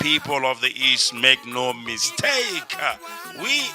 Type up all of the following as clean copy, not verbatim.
People of the East, make no mistake. We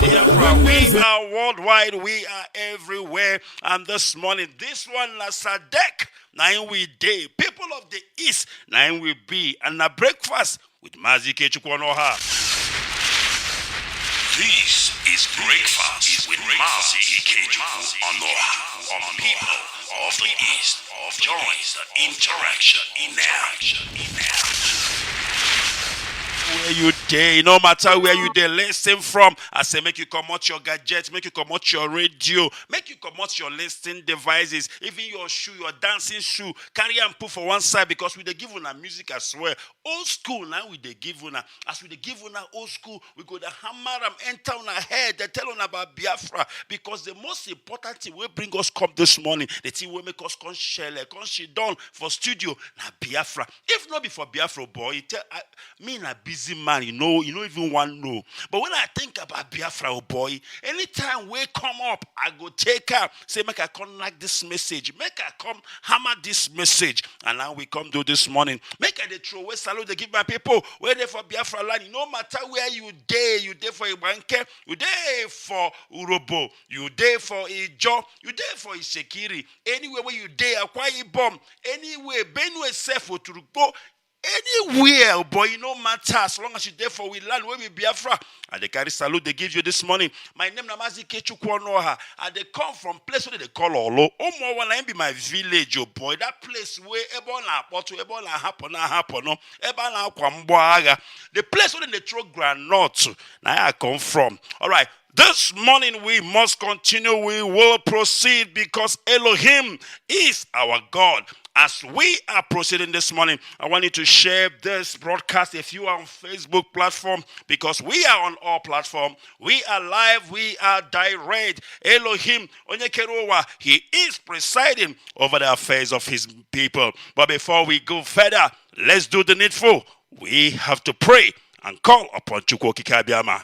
Biafra, we are worldwide, we are everywhere. And this morning, this one, SADEC, now we day. People of the East, now we be. And a breakfast, with Mazi Ikechukwu Onuoha. This is Breakfast with Mazi Ikechukwu Onuoha on People of the East. Join the interaction now. Where you day, no matter where you day, listen from. I say make you come out your gadgets, make you come out your radio, make you come out your listening devices, even your shoe, your dancing shoe, carry and put for one side because we they give una music as well. Old school now we they give una, as we they give una old school, we go to hammer and enter on our head, they tell on about Biafra because the most important thing will bring us come this morning, the thing will make us come shell, come shit down for studio, na Biafra. If not before Biafra boy, you tell me na busy man, you don't even want to know. But when I think about Biafra, oh boy, anytime we come up, I go take up, say, make I come like this message, make I come hammer this message. And now we come do this morning. Make I the throw away salute, they give my people, where they for Biafra land. No matter where you there for Ibanke, you there for Urobo, you there for Ijo, you there for Isekiri, anywhere where you there, Akwa Ibom, anywhere, Benue Sefo, Turukpo, anywhere, boy, no matter as long as you're there for we land where we Biafra. And they carry salute they give you this morning. My name is Mazi Ikechukwu Onuoha. And they come from place where they call Olo. Omo wanna be my village, oh boy. That place where Ebola Poto, Ebola happen, no, Ebola Kwamboaga. The place where they throw granite. Now I come from. All right. This morning we must continue. We will proceed because Elohim is our God. As we are proceeding this morning, I want you to share this broadcast if you are on Facebook platform because we are on all platforms. We are live. We are direct. Elohim Onyekerowa, he is presiding over the affairs of his people. But before we go further, let's do the needful. We have to pray and call upon Chukwu Okike Abiama.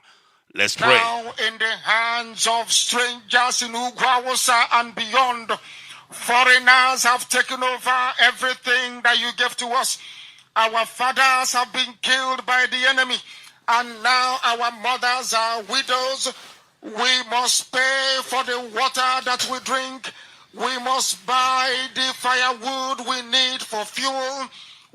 Let's pray. Now in the hands of strangers in Ugwawasa and beyond, foreigners have taken over everything that you gave to us. Our fathers have been killed by the enemy, and now our mothers are widows. We must pay for the water that we drink. We must buy the firewood we need for fuel.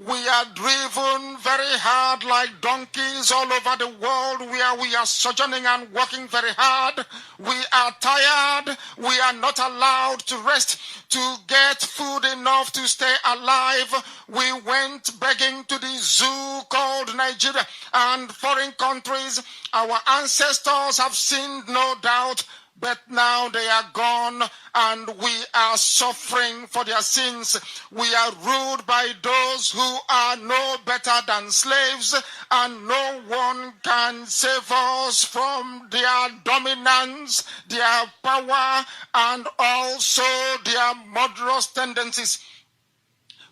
We are driven very hard like donkeys all over the world where we are sojourning and working very hard. We are tired. We are not allowed to rest to get food enough to stay alive. We went begging to the zoo called Nigeria and foreign countries. Our ancestors have sinned, no doubt. But now they are gone and we are suffering for their sins. We are ruled by those who are no better than slaves, and no one can save us from their dominance, their power, and also their murderous tendencies.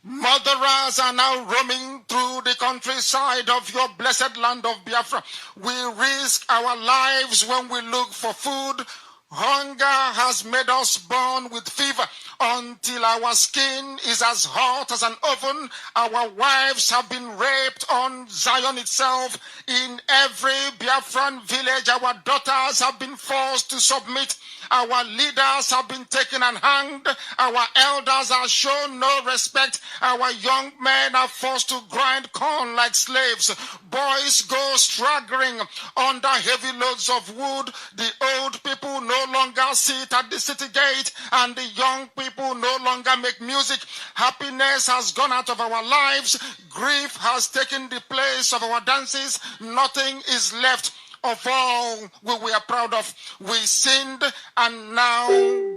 Murderers are now roaming through the countryside of your blessed land of Biafra. We risk our lives when we look for food. Hunger has made us born with fever until our skin is as hot as an oven. Our wives have been raped on Zion itself. In every Biafran village, our daughters have been forced to submit. Our leaders have been taken and hanged. Our elders are shown no respect. Our young men are forced to grind corn like slaves. Boys go staggering under heavy loads of wood. The old people no longer sit at the city gate, and the young people no longer make music. Happiness has gone out of our lives. Grief has taken the place of our dances. Nothing is left of all we are proud of. We sinned and now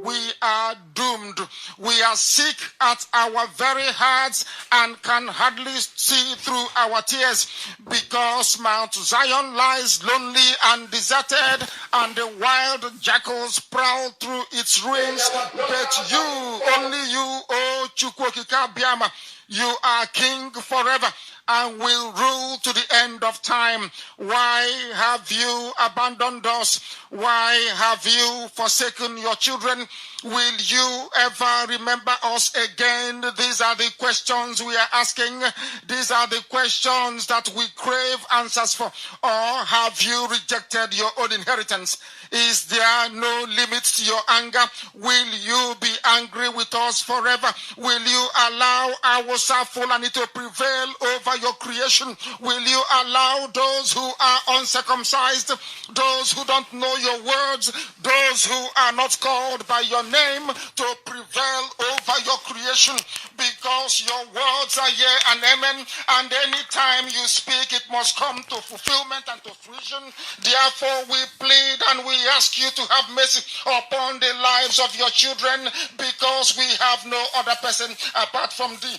we are doomed. We are sick at our very hearts and can hardly see through our tears because Mount Zion lies lonely and deserted and the wild jackals prowl through its ruins. But you, only you, O Chukwu Okike Abiama, you are king forever and will rule to the end of time. Why have you abandoned us? Why have you forsaken your children? Will you ever remember us again? These are the questions we are asking. These are the questions that we crave answers for. Or have you rejected your own inheritance? Is there no limit to your anger? Will you be angry with us forever? Will you allow our Fulani to prevail over your creation? Will you allow those who are uncircumcised, those who don't know your words, those who are not called by your name to prevail over your creation, because your words are yea and amen, and anytime you speak it must come to fulfillment and to fruition. Therefore we plead and we ask you to have mercy upon the lives of your children, because we have no other person apart from thee.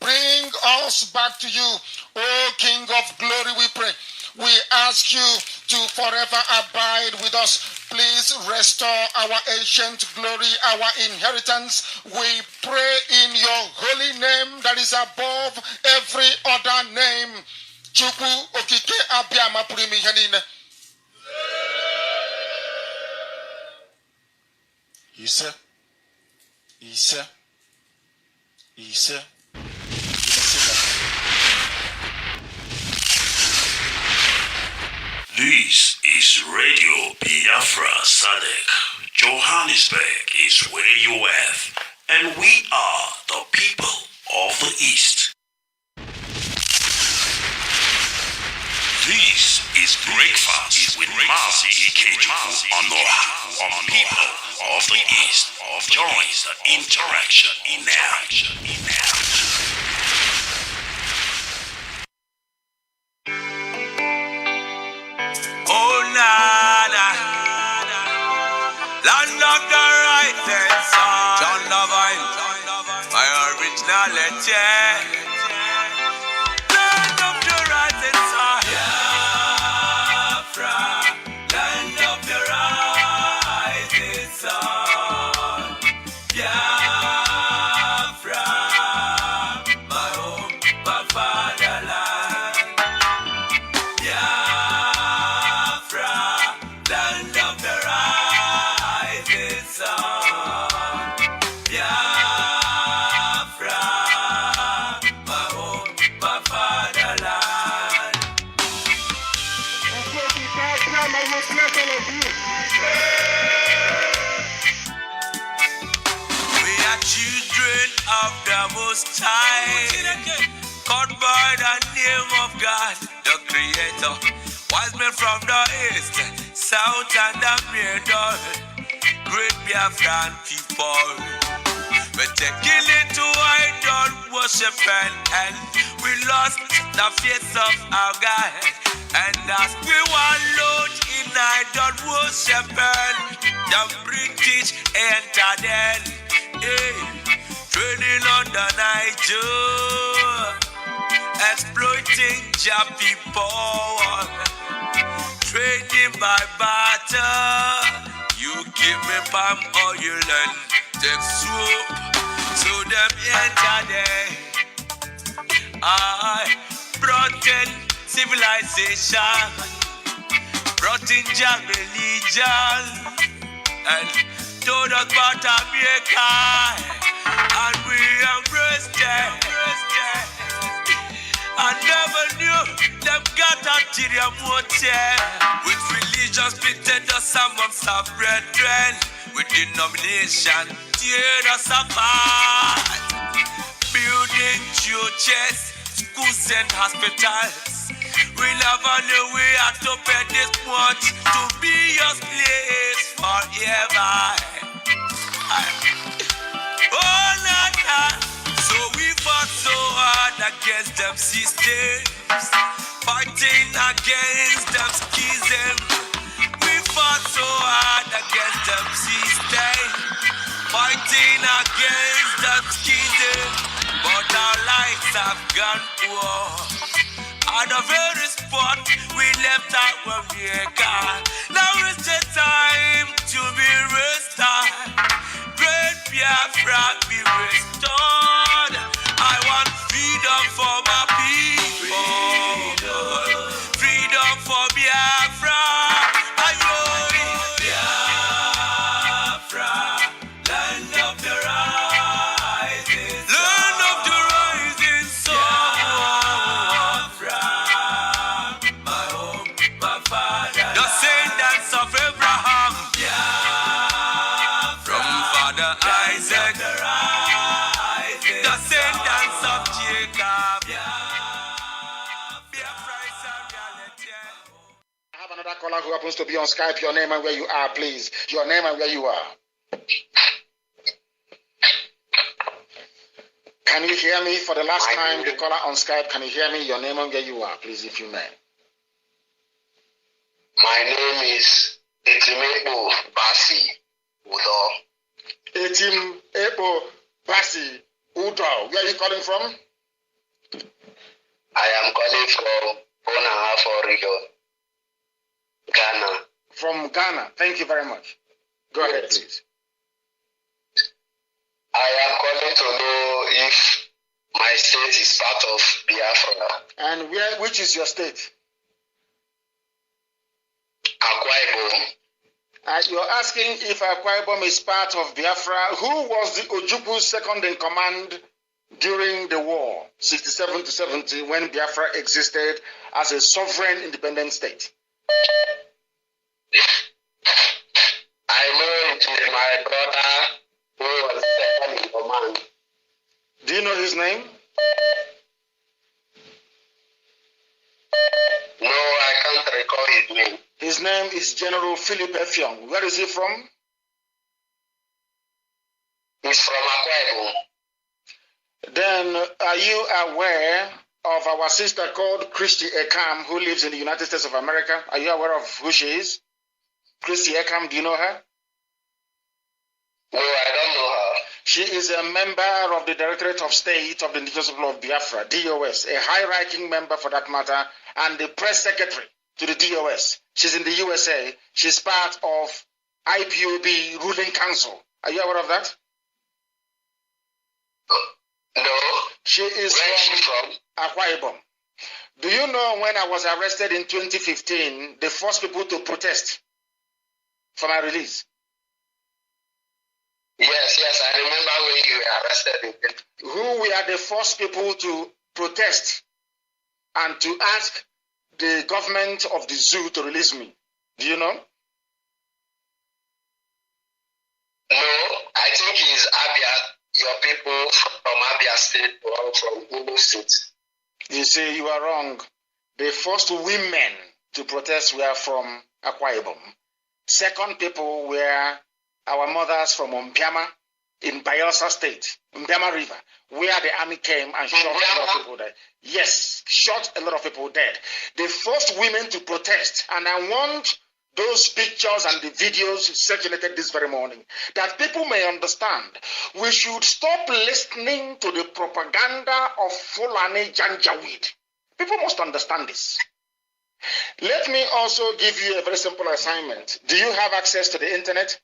Bring us back to you, O King of glory, we pray. We ask you to forever abide with us. Please restore our ancient glory, our inheritance. We pray in your holy name that is above every other name. Chukwu okike abịama pụrụ ime ihe niile. Ise. This is Radio Biafra SADEC. Johannesburg is where you live, and we are the people of the East. This is Breakfast with Mazi Ikechukwu Onuoha on People of the East. Join the interaction now. Land of the rising sun, John Lovine, my originality. Land of the rising sun, Biafra. Land of the rising sun, Biafra. My home, my fatherland, Biafra. Land of the rising sun, Biafra, my home, my fatherland. We are children of the Most High, called by the name of God, the Creator. Wise men from the East, South, and the Middle, great Biafran people. We're taking it to idol worship, and we lost the face of our God. And as we wallowed in idol worship, the British entered in, trading on the Niger, exploiting your people, trading by barter. You give me palm oil and take soup, so them enter there. I brought in civilization, brought in your religion, and told us about America, and we embraced it. I never knew them got ulterior motive, with religion splitted us amongst our brethren, with denomination tear us apart, building churches, schools and hospitals. We never knew we had to pay this much to be your slaves forever. Oh, nah. So we fought so hard against them systems, fighting against them schism. We fought so hard against them systems, fighting against them schism. But our lives have gone poor. At the very spot we left our maker. Now is the time to be restored. Great Biafra be restored. I want freedom for my people. Freedom for Biafra. Biafra, land of the rising sun. Land of the rising sun. Biafra, my home, my father. The descendants of Abraham. Biafra, from Father Isaac. Descendants of Jacob. Biafra is I have another caller who happens to be on Skype. Your name and where you are, please. Your name and where you are. Can you hear me for the last time? The caller on Skype, can you hear me? Your name and where you are, please, if you may. My name is Etimebo Basi Udo. Etimebo Basi Udo. Where are you calling from? I am calling from Onahafo region, Ghana. From Ghana. Thank you very much. Go ahead, please. I am calling to know if my state is part of Biafra. And which is your state? Akwa Ibom. You're asking if Akwa Ibom is part of Biafra. Who was the Ojukwu second in command during the war, 67 to 70, when Biafra existed as a sovereign independent state? I know it is my brother who was second in command. Do you know his name? No, I can't recall his name. His name is General Philip Effiong. Where is he from? He's from Akwa Ibom. Then, are you aware of our sister called Christy Ekam, who lives in the United States of America? Are you aware of who she is? Christy Ekam, do you know her? No, I don't know her. She is a member of the Directorate of State of the Indigenous People of Biafra, DOS, a high-ranking member for that matter, and the press secretary to the DOS. She's in the USA. She's part of IPOB ruling council. Are you aware of that? No. She is from Akwa Ibom. Do you know when I was arrested in 2015, the first people to protest for my release? Yes, I remember when you were arrested. Who were the first people to protest and to ask the government of the zoo to release me? Do you know? No, I think it's Abia, your people from Abia State or from Imo State. You see, you are wrong. The first women to protest were from Akwa Ibom. Second people were our mothers from Umpiama in Bayelsa State, Umpiama River, where the army came and shot a lot of people dead. Yes, shot a lot of people dead. The first women to protest, and I want those pictures and the videos circulated this very morning, that people may understand. We should stop listening to the propaganda of Fulani Janjaweed. People must understand this. Let me also give you a very simple assignment. Do you have access to the internet?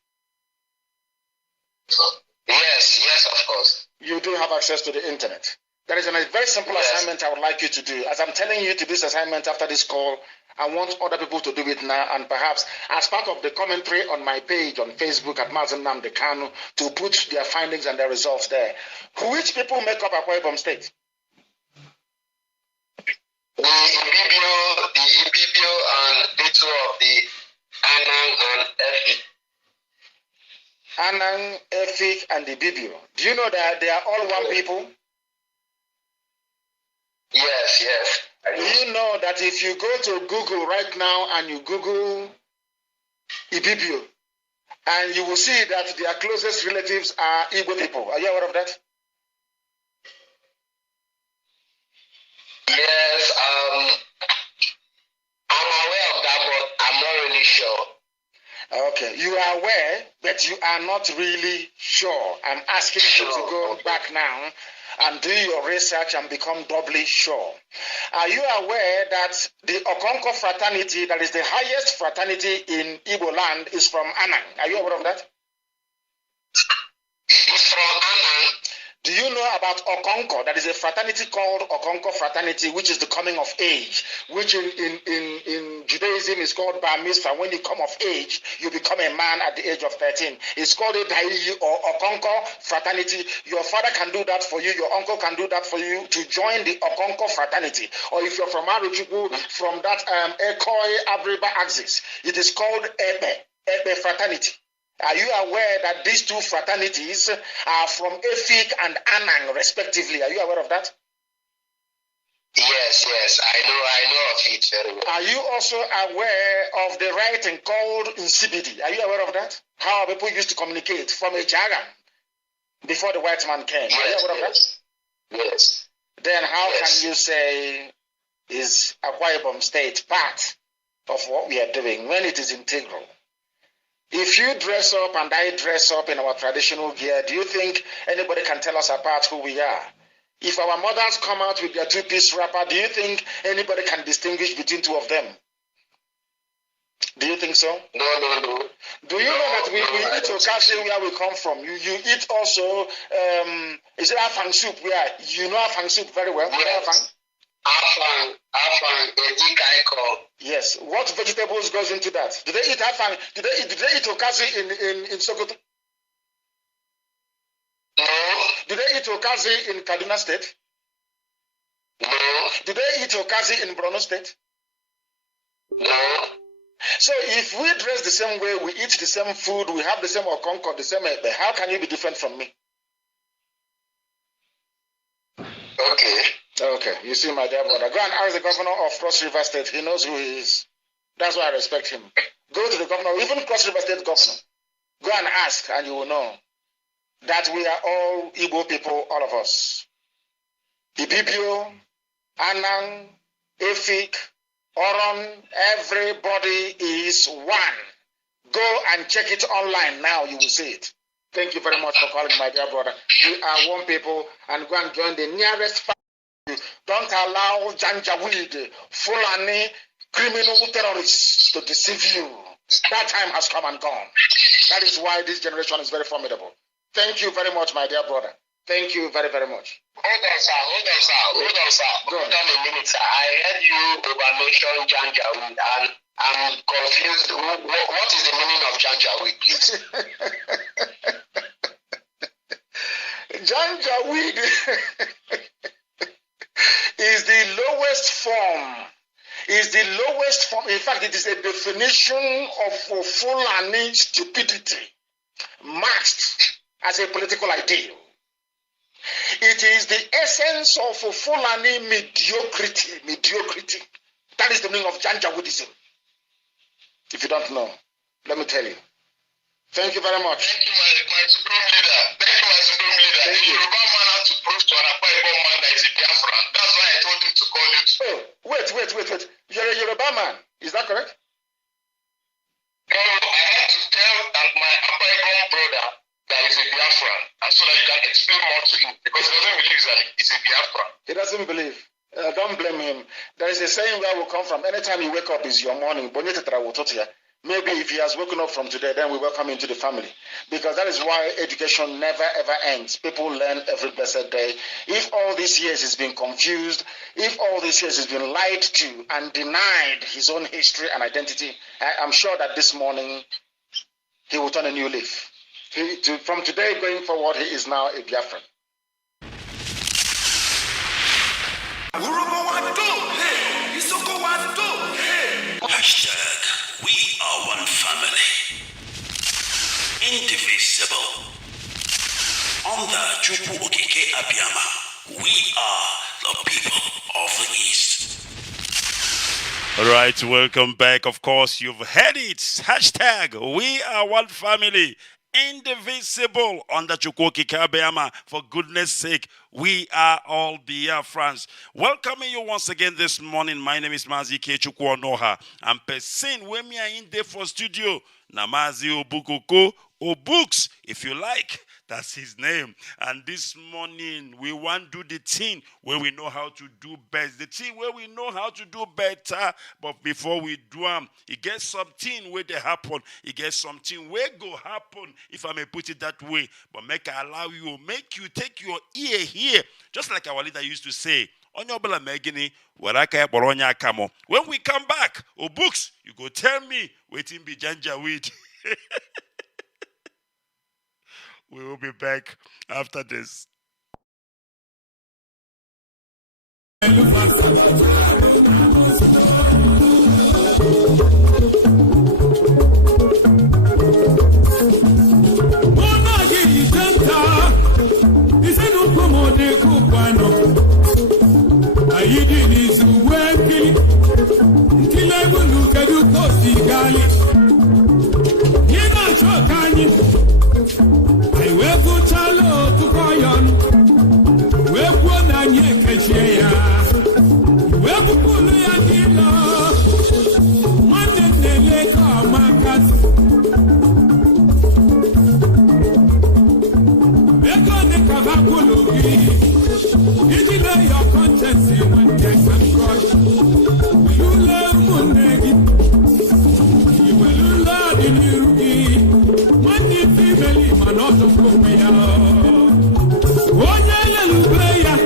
Yes, of course. You do have access to the internet. There is a very simple assignment I would like you to do. As I'm telling you to this assignment after this call, I want other people to do it now, and perhaps as part of the commentary on my page on Facebook at Mazi NNAMDI'S to put their findings and their results there. Which people make up Akwa Ibom State? The Ibibio and the two of the Anang and Efik. Anang, Efik, and the Ibibio. Do you know that they are all one people? Yes. Do you know that if you go to Google right now and you Google Ibibio, and you will see that their closest relatives are Igbo people? Are you aware of that? Yes, I'm aware of that, but I'm not really sure. Okay, you are aware, but you are not really sure. I'm asking you to go back now and do your research and become doubly sure. Are you aware that the Okonko fraternity, that is the highest fraternity in Igbo land, is from Anang? Are you aware of that? It's from Anang. Do you know about Okonko? That is a fraternity called Okonko fraternity, which is the coming of age, which in Judaism is called Bar Mitzvah. When you come of age, you become a man at the age of 13. It's called a Dai or Okonko fraternity. Your father can do that for you. Your uncle can do that for you to join the Okonko fraternity. Or if you're from Aruchukwu, from that Ekoi Abriba axis, it is called Ebe fraternity. Are you aware that these two fraternities are from Efik and Anang, respectively? Are you aware of that? Yes, I know of it very well. Are you also aware of the writing called Insibidi? Are you aware of that? How people used to communicate from a Jaga before the white man came. Are you aware of that? Yes. Then how can you say is Akwa Ibom State part of what we are doing when it is integral? If you dress up and I dress up in our traditional gear, do you think anybody can tell us apart who we are? If our mothers come out with their two-piece wrapper, do you think anybody can distinguish between two of them? Do you think so? No. Do you know that we eat okazi where we come from? You eat also, is it afang soup? Where you know afang soup very well? Yes. Afang, edikaiko. Yes. What vegetables goes into that? Do they eat afang? Do they eat okazi in Sokoto? No. Do they eat okazi in Kaduna State? No. Do they eat okazi in Borno State? No. So if we dress the same way, we eat the same food, we have the same okonko, the same ebe, how can you be different from me? Okay, you see my dear brother. Go and ask the governor of Cross River State. He knows who he is. That's why I respect him. Go to the governor, even Cross River State governor. Go and ask and you will know that we are all Igbo people, all of us. Ibibio, Anang, Efik, Oron, everybody is one. Go and check it online now, you will see it. Thank you very much for calling, my dear brother. We are one people, and go and join the nearest family. Don't allow Janjaweed, Fulani, criminal terrorists to deceive you. That time has come and gone. That is why this generation is very formidable. Thank you very much, my dear brother. Thank you very, very much. Hold on, sir. Hold on a minute, sir. I heard you over-mention Janjaweed, and I'm confused. What is the meaning of Janjaweed, please? Janjaweed is the lowest form. In fact, it is a definition of Fulani stupidity masked as a political ideal. It is the essence of Fulani mediocrity. That is the meaning of Janjaweedism. If you don't know, let me tell you. Thank you very much. Thank you, my supreme leader. Thank you. The Yoruba man has to prove to an Akwa Ibom man that is a Biafran. That's why I told him to call you. Oh, wait. You're a Yoruba man. Is that correct? No, I have to tell my Akwa Ibom brother that he's a Biafran, and so that you can explain more to him, because he doesn't believe that he's a Biafran. He doesn't believe. Don't blame him. There is a saying where we come from. Anytime you wake up is your morning. Maybe if he has woken up from today, then we welcome him to the family. Because that is why education never ever ends. People learn every blessed day. If all these years he's been confused, if all these years he's been lied to and denied his own history and identity, I'm sure that this morning he will turn a new leaf. From today going forward, he is now a Biafran. Hashtag, we are one family. Indivisible. Under Chukwu Okike Abiyama, we are the people of the East. All right, welcome back. Of course, you've heard it. Hashtag, we are one family. Indivisible under Chukwu Okike Abiyama. For goodness sake, we are all Biafrans. Welcoming you once again this morning. My name is Mazi Ikechukwu Onuoha. I'm person when me are in there for studio. Namazi Obukoko Obooks, if you like. That's his name. And this morning, we want to do the thing where we know how to do best. The thing where we know how to do better. But before we do them, it gets something where they happen. It gets something where go happen, if I may put it that way. But make I allow you, make you take your ear here. Just like our leader used to say, when we come back, books, you go tell me, waiting be Janjaweed. We will be back after this. I kedu kosi gali. Ina shokani. Ai webu chalo tukoyon. Webu na nyekeshia. Webu kulu ya dilo. Manenele kama kati. Wego ne kavakulu gi. Idile your conscience when there's some crush. You love Monegi. You will love in Yurugi. Money family, man, out of Korea. One yellow player,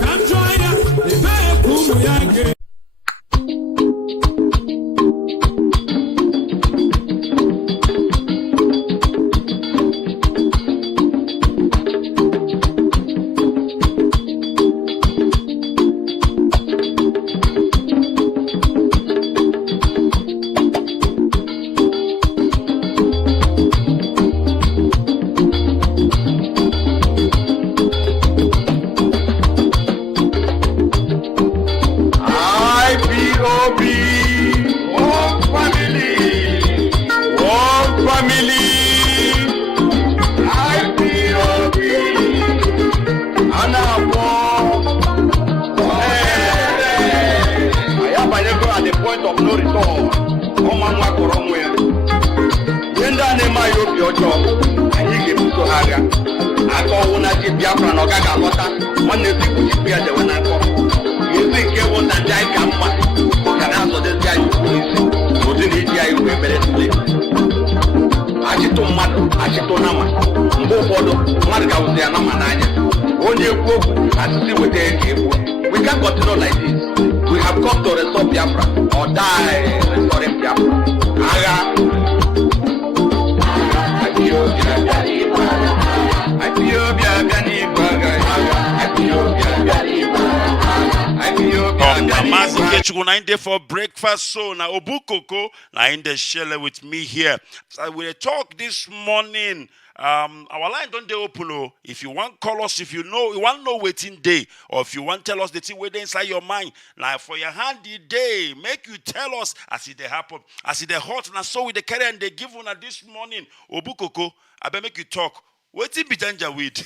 come join us. The bear Kumayake. Biafra no gaga kota one day people just be there when I come you think you want that guy come can answer this guy you didn't hear you be better to live achito nama mbo fodo marga uzi anama nanya onye ekwu asisi wete ekwu we can't continue like this we have come to restore Biafra or die restoring Biafra aga Mazi Ikechukwu na in there for breakfast, so now Obukoko na in the share with me here. So we talk this morning. Our line don't they open. If you want call us, if you want to know waiting day, or if you want to tell us the thing waiting inside your mind, now for your handy day, make you tell us as it they happen, as it they hot, and so with the carry and they give one this morning. Obukoko, I better make you talk. Waiting be danger with.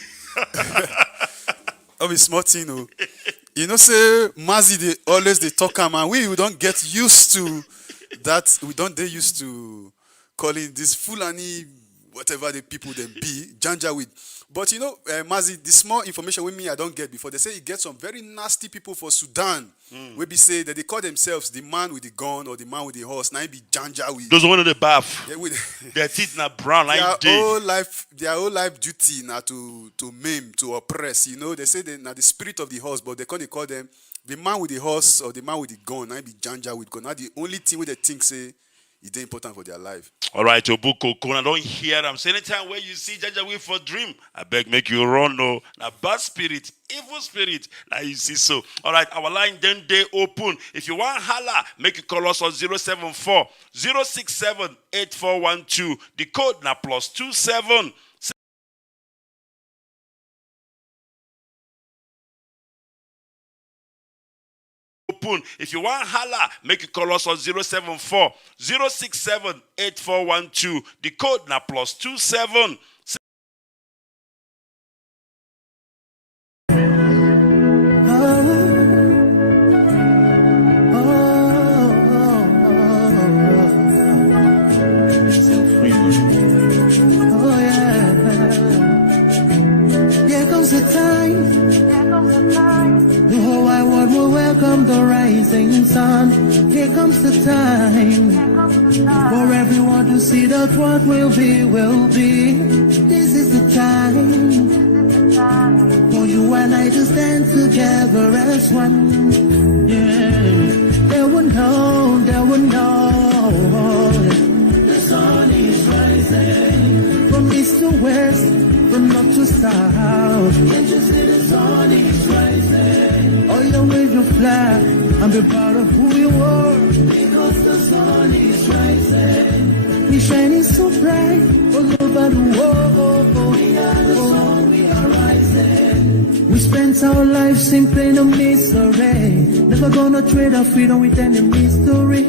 Oh, it's smart, you know. You know, say Mazi, they always they talk, and we don't get used to that. We don't get used to calling this Fulani, whatever the people them be, Janjaweed. But you know, Mazi, the small information with me I don't get before. They say you get some very nasty people for Sudan. We be say that they call themselves the man with the gun or the man with the horse. Now it be Janjaweed. Those one of the bath. Yeah, their teeth na brown like their whole life duty now to maim, to oppress. You know, they say they now the spirit of the horse, but they call them the man with the horse or the man with the gun. Now it be Janjaweed. Because now the only thing where they think say it's important for their life. All right, Obukoko, I don't hear them. So anytime where you see Janjaweed for dream, I beg make you run. No, now bad spirit, evil spirit. Now you see so. All right, our line then they open. If you want holla, make you call us on 074 067 8412. The code now +27. If you want holla, make you call us on 074 067 8412. The code now +27. There comes a time. The whole wide world will welcome the rising sun. Here comes the time for everyone to see that what will be, will be. This is the time for you and I to stand together as one. Yeah, they will know, they will know. The sun is rising from east to west, from north to south. Can't you see the sun is rising? Oh, you wave your flag and be proud of who you are. Because the sun is rising. We shining so bright all over the world. We are the sun, we are rising. We spent our lives in pain and misery. Never gonna trade our freedom with any mystery.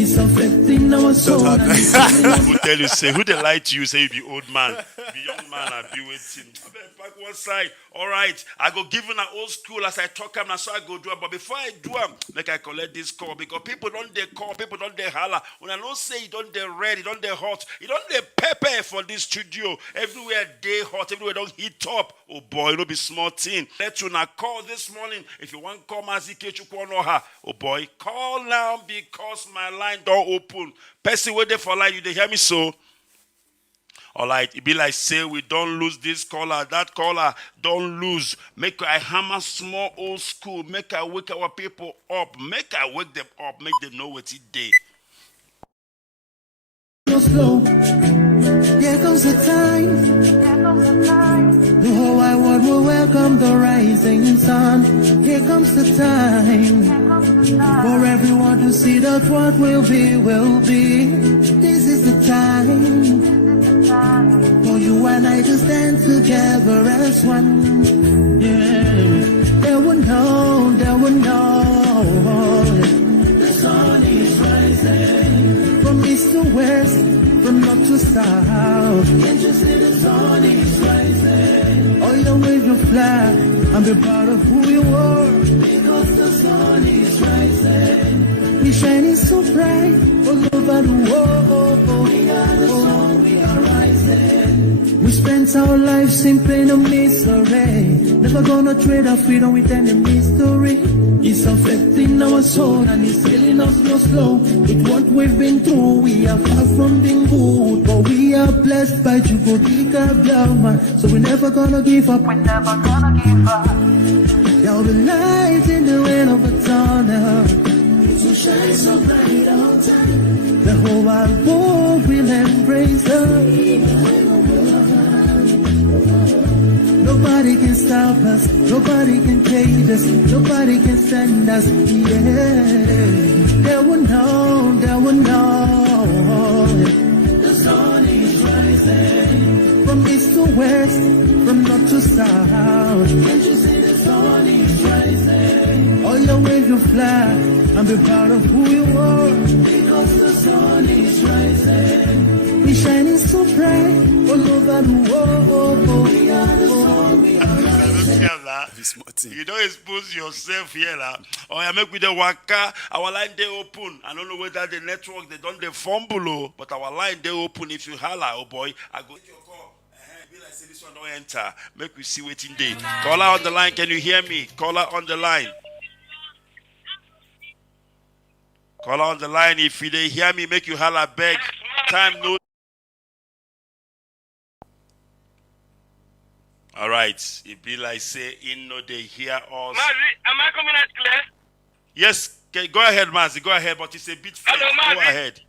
It's affecting our soul. Who tell you, say, who they lie to you, say you be old man, be young man, I be waiting. Back one side. All right, I go give an old school as I talk am, so I go do it. But before I do am, make I collect this call because people don't they call, people don't they holler. When I don't say it don't they red, it don't they hot, it don't they pepper for this studio. Everywhere they hot, everywhere don't heat up. Oh boy, it'll be small thing. Let you now call this morning if you want to call Mazi Ikechukwu Onuoha. Oh boy, call now because my line don't open. Person waiting for line, you they hear me so? All right, it be like say we don't lose this caller, that caller don't lose. Make I hammer small old school. Make I wake our people up. Make I wake them up. Make them know what it day. Slow. There comes the time. The whole wide world will welcome the rising sun. Here comes the time for everyone to see that what will be, will be. This is the time for you and I to stand together as one. Yeah, they will know, they will know. The sun is rising from east to west, from north to south. Can't you see the sun is rising? Oh, you wave your flag and be proud of who you are. Because the sun is rising. We shining so bright all over the world. We are the sun, we are rising. We spent our lives in pain and misery. Never gonna trade our freedom with any mystery. It's affecting our soul and it's killing us slow. With what we've been through, we are far from being good. But we are blessed by Chukwudika Biafra. So we're never gonna give up. We're never gonna give up. There'll be light in the end of a tunnel. So shine so bright all time. The whole wide world will embrace us. Nobody can stop us, nobody can cage us, nobody can stand us, yeah. They will know, they will know. The sun is rising from east to west, from north to south. Can't you see the sun is rising? Oh, you wave your flag and be proud of who you are. Because the sun is rising. We shining so bright all over the world. We are the sun, we are rising. You don't expose yourself here. Or you make with the waka, our line they open. I don't know whether the network they don't they fumble, but our line they open. If you holler, oh boy, I go take your call. Be like say this one don't enter. Make we see waiting day. Caller on the line, can you hear me? Caller on the line. Caller on the line, if you they hear me, make you holler beg. Time no. All right, it be like say, in no they hear us. Mazi, am I coming out clear? Yes, okay, go ahead, Mazi, go ahead, but it's a bit faint. Hello, Go ahead.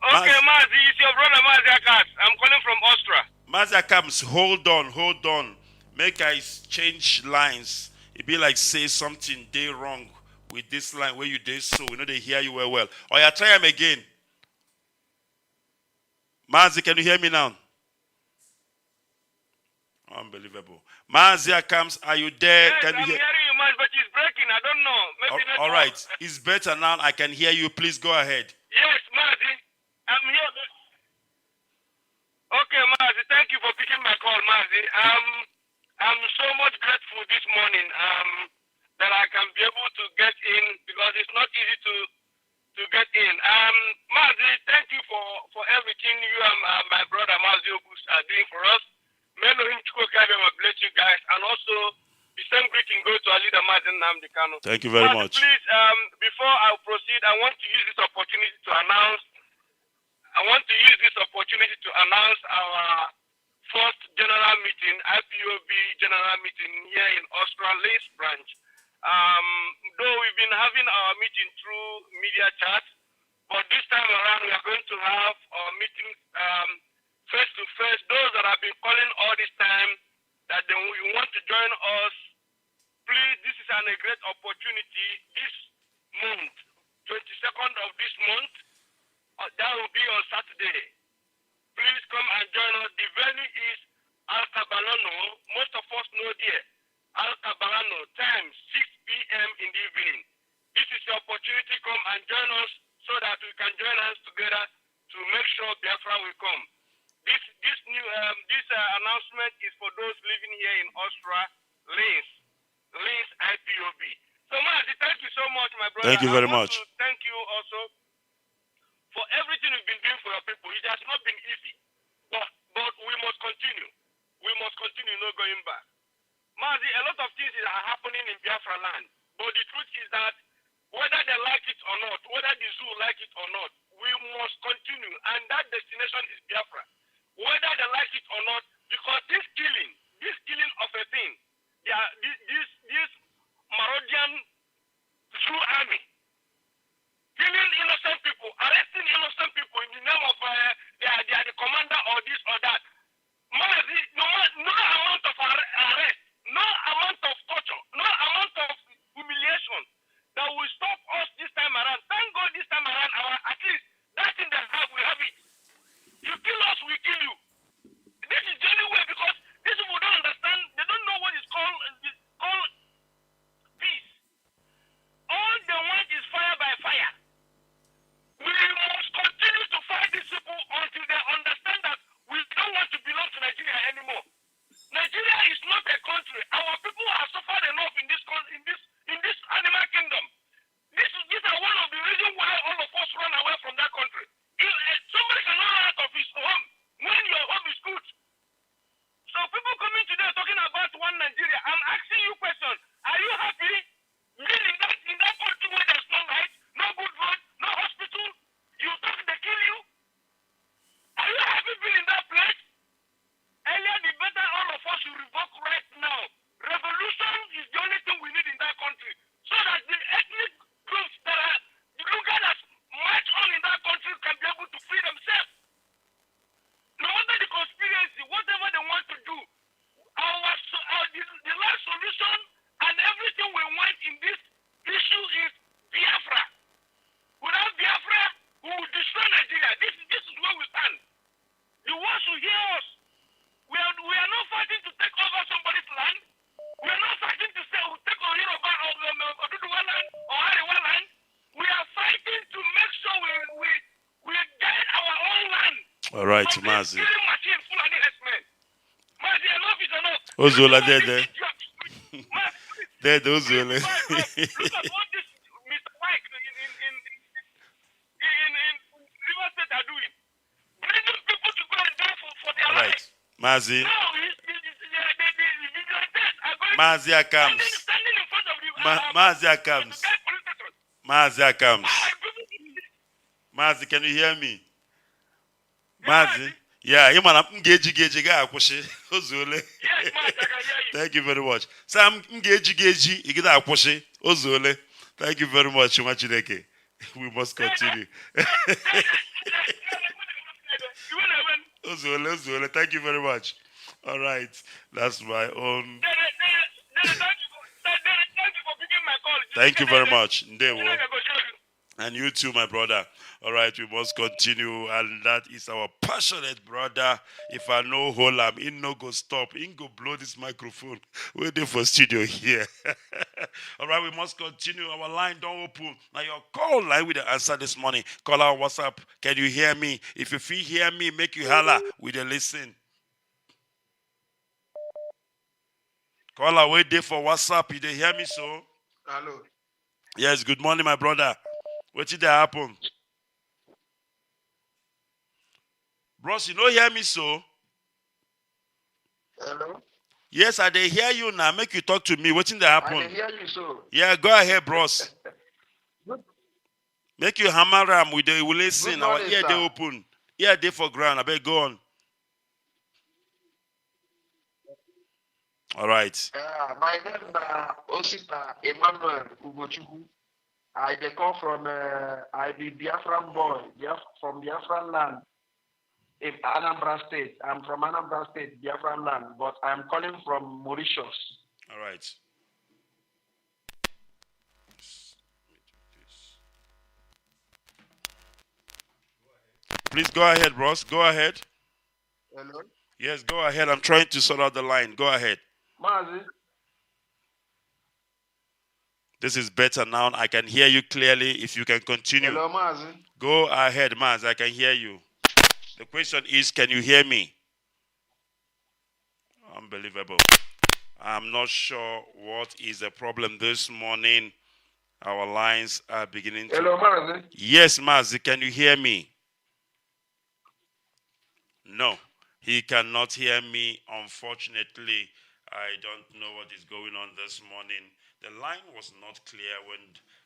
Okay, Mazi, it's your brother Mazi Ikechukwu. I'm calling from Austria. Mazi Ikechukwu, hold on. Make I change lines. It be like say something they wrong with this line where you did so. We know they hear you well. Or you try them again. Mazi, can you hear me now? Unbelievable. Mazi Ikechukwu, are you there? Yes, can you I'm hearing you, Mazi, but it's breaking. I don't know. Maybe all right. It's better now. I can hear you. Please go ahead. Yes, Mazi. I'm here. Okay, Mazi. Thank you for picking my call, Mazi. I'm so much grateful this morning that I can be able to get in because it's not easy to get in. Mazi, thank you for everything you and my brother Mazi Ikechukwu are doing for us. May Elohim Chukwudika bless you guys, and also the same greeting goes to our leader Mazi Ikechukwu. Thank you very much. Please, before I proceed, I want to use this opportunity to announce. Our first general meeting, IPOB general meeting here in Austria Lace branch. Though we've been having our meeting through media chat, but this time around we are going to have our meeting face to face. Those that have been calling all this time that they want to join us, please, this is a great opportunity. This month, 22nd of this month, that will be on Saturday. Please come and join us. The venue is Al Cabalano. Most of us know there. Al Cabalano, time 6 p.m. in the evening. This is the opportunity, come and join us so that we can join hands together to make sure Biafra will come. This new announcement is for those living here in Austria, Linz IPOB. So Mazi, thank you so much, my brother. Thank you very I want much. to thank you also for everything you've been doing for your people. It has not been easy, but we must continue. We must continue, no going back. Mazi, a lot of things are happening in Biafra land, but the truth is that whether they like it or not, whether the zoo like it or not, we must continue, and that destination is Biafra. Whether they like it or not, because this killing of a thing, this Marodian zoo army, killing innocent people, arresting innocent people in the name of they are the commander or this or that. Mazi, no amount of arrest, no amount of torture, no amount of humiliation that will stop us this time around. Thank God this time around, at least that thing they have, we have it. You kill us, we kill you. This is the only way, because these people don't understand, they don't know what is called peace. All they want is fire by fire. We must continue to fight these people until they understand that we don't want to belong to Nigeria anymore. Nigeria is not a country. Our people have suffered enough in this animal kingdom. These are one of the reasons why all of us run away from that country. If somebody cannot run out of his home when your home is good. So people coming today talking about one Nigeria, I'm asking you questions. Are you happy being in that country where there's no light, no good road, no hospital? You talk, they kill you? Are you happy being in that place? Earlier the better, all of us should revoke right now. Revolution is the only thing we need in that country, so that the ethnic groups that are the that march on in that country can be able to free themselves. No matter the conspiracy, whatever they want to do, the last solution and everything we want in this issue is Biafra. Without Biafra, we will destroy Nigeria. This is where we stand. The ones who hear us, we are not fighting to take over somebody's land. We are not fighting to say we'll take over Yoruba or Oduduwa land or Arewa land. We are fighting to make sure we get our own land. All right, Mazi. Mazi, enough is enough. Ozola there. There, Ozola. Look at what this Mr. Mike in River State are doing. Bringing people to go and die for their All lives. right, Mazi. Now, the vigilantes are going Mazi comes. standing in front of the Mazi comes. Mazi comes. Mazi, can you hear me? Mazi? Yeah, you man, Geji ga akwụsị. Ozuole. Yes, Mazi, I can hear you. Thank you very much. Sam Geji, you get akwụsị. Ozuole. Thank you very much, Chineke. We must continue. Ozuole, thank you very much. All right, that's my own. Thank you for picking my call. Thank you very much. Ndewo. And you too, my brother. All right, we must continue, and that is our passionate brother. If I know hold am, he no go stop. He go blow this microphone. We're there for studio here. All right, we must continue. Our line don't open. Now your call line with the answer this morning. Call our WhatsApp. Can you hear me? If you feel hear me, make you holler with a listen. Call our way there for WhatsApp. You dey hear me so? Hello. Yes, good morning, my brother. What did that happen? Bros, you don't hear me so? Hello. Yes, I dey hear you now. Make you talk to me. What did that I happen? can hear you so. Yeah, go ahead, bros. Make you hammer am with the will listen. Good Our morning, ear sir. they open. Ear they for ground. I beg go on. All right. My name is Osita Emmanuel Ugochukwu. I dey come from I be Biafran boy, from Biafran land in Anambra State. I'm from Anambra State, Biafran land, but I'm calling from Mauritius. All right. Please go ahead, bros. Go ahead. Hello. Yes, go ahead. I'm trying to sort out the line. Go ahead. Mazi. This is better now. I can hear you clearly. If you can continue. Hello, Mazi. Go ahead, Maz. I can hear you. The question is, can you hear me? Unbelievable. I'm not sure what is the problem this morning. Our lines are beginning to... Hello, Mazi. Yes, Maz. Can you hear me? No. He cannot hear me. Unfortunately, I don't know what is going on this morning. The line was not clear when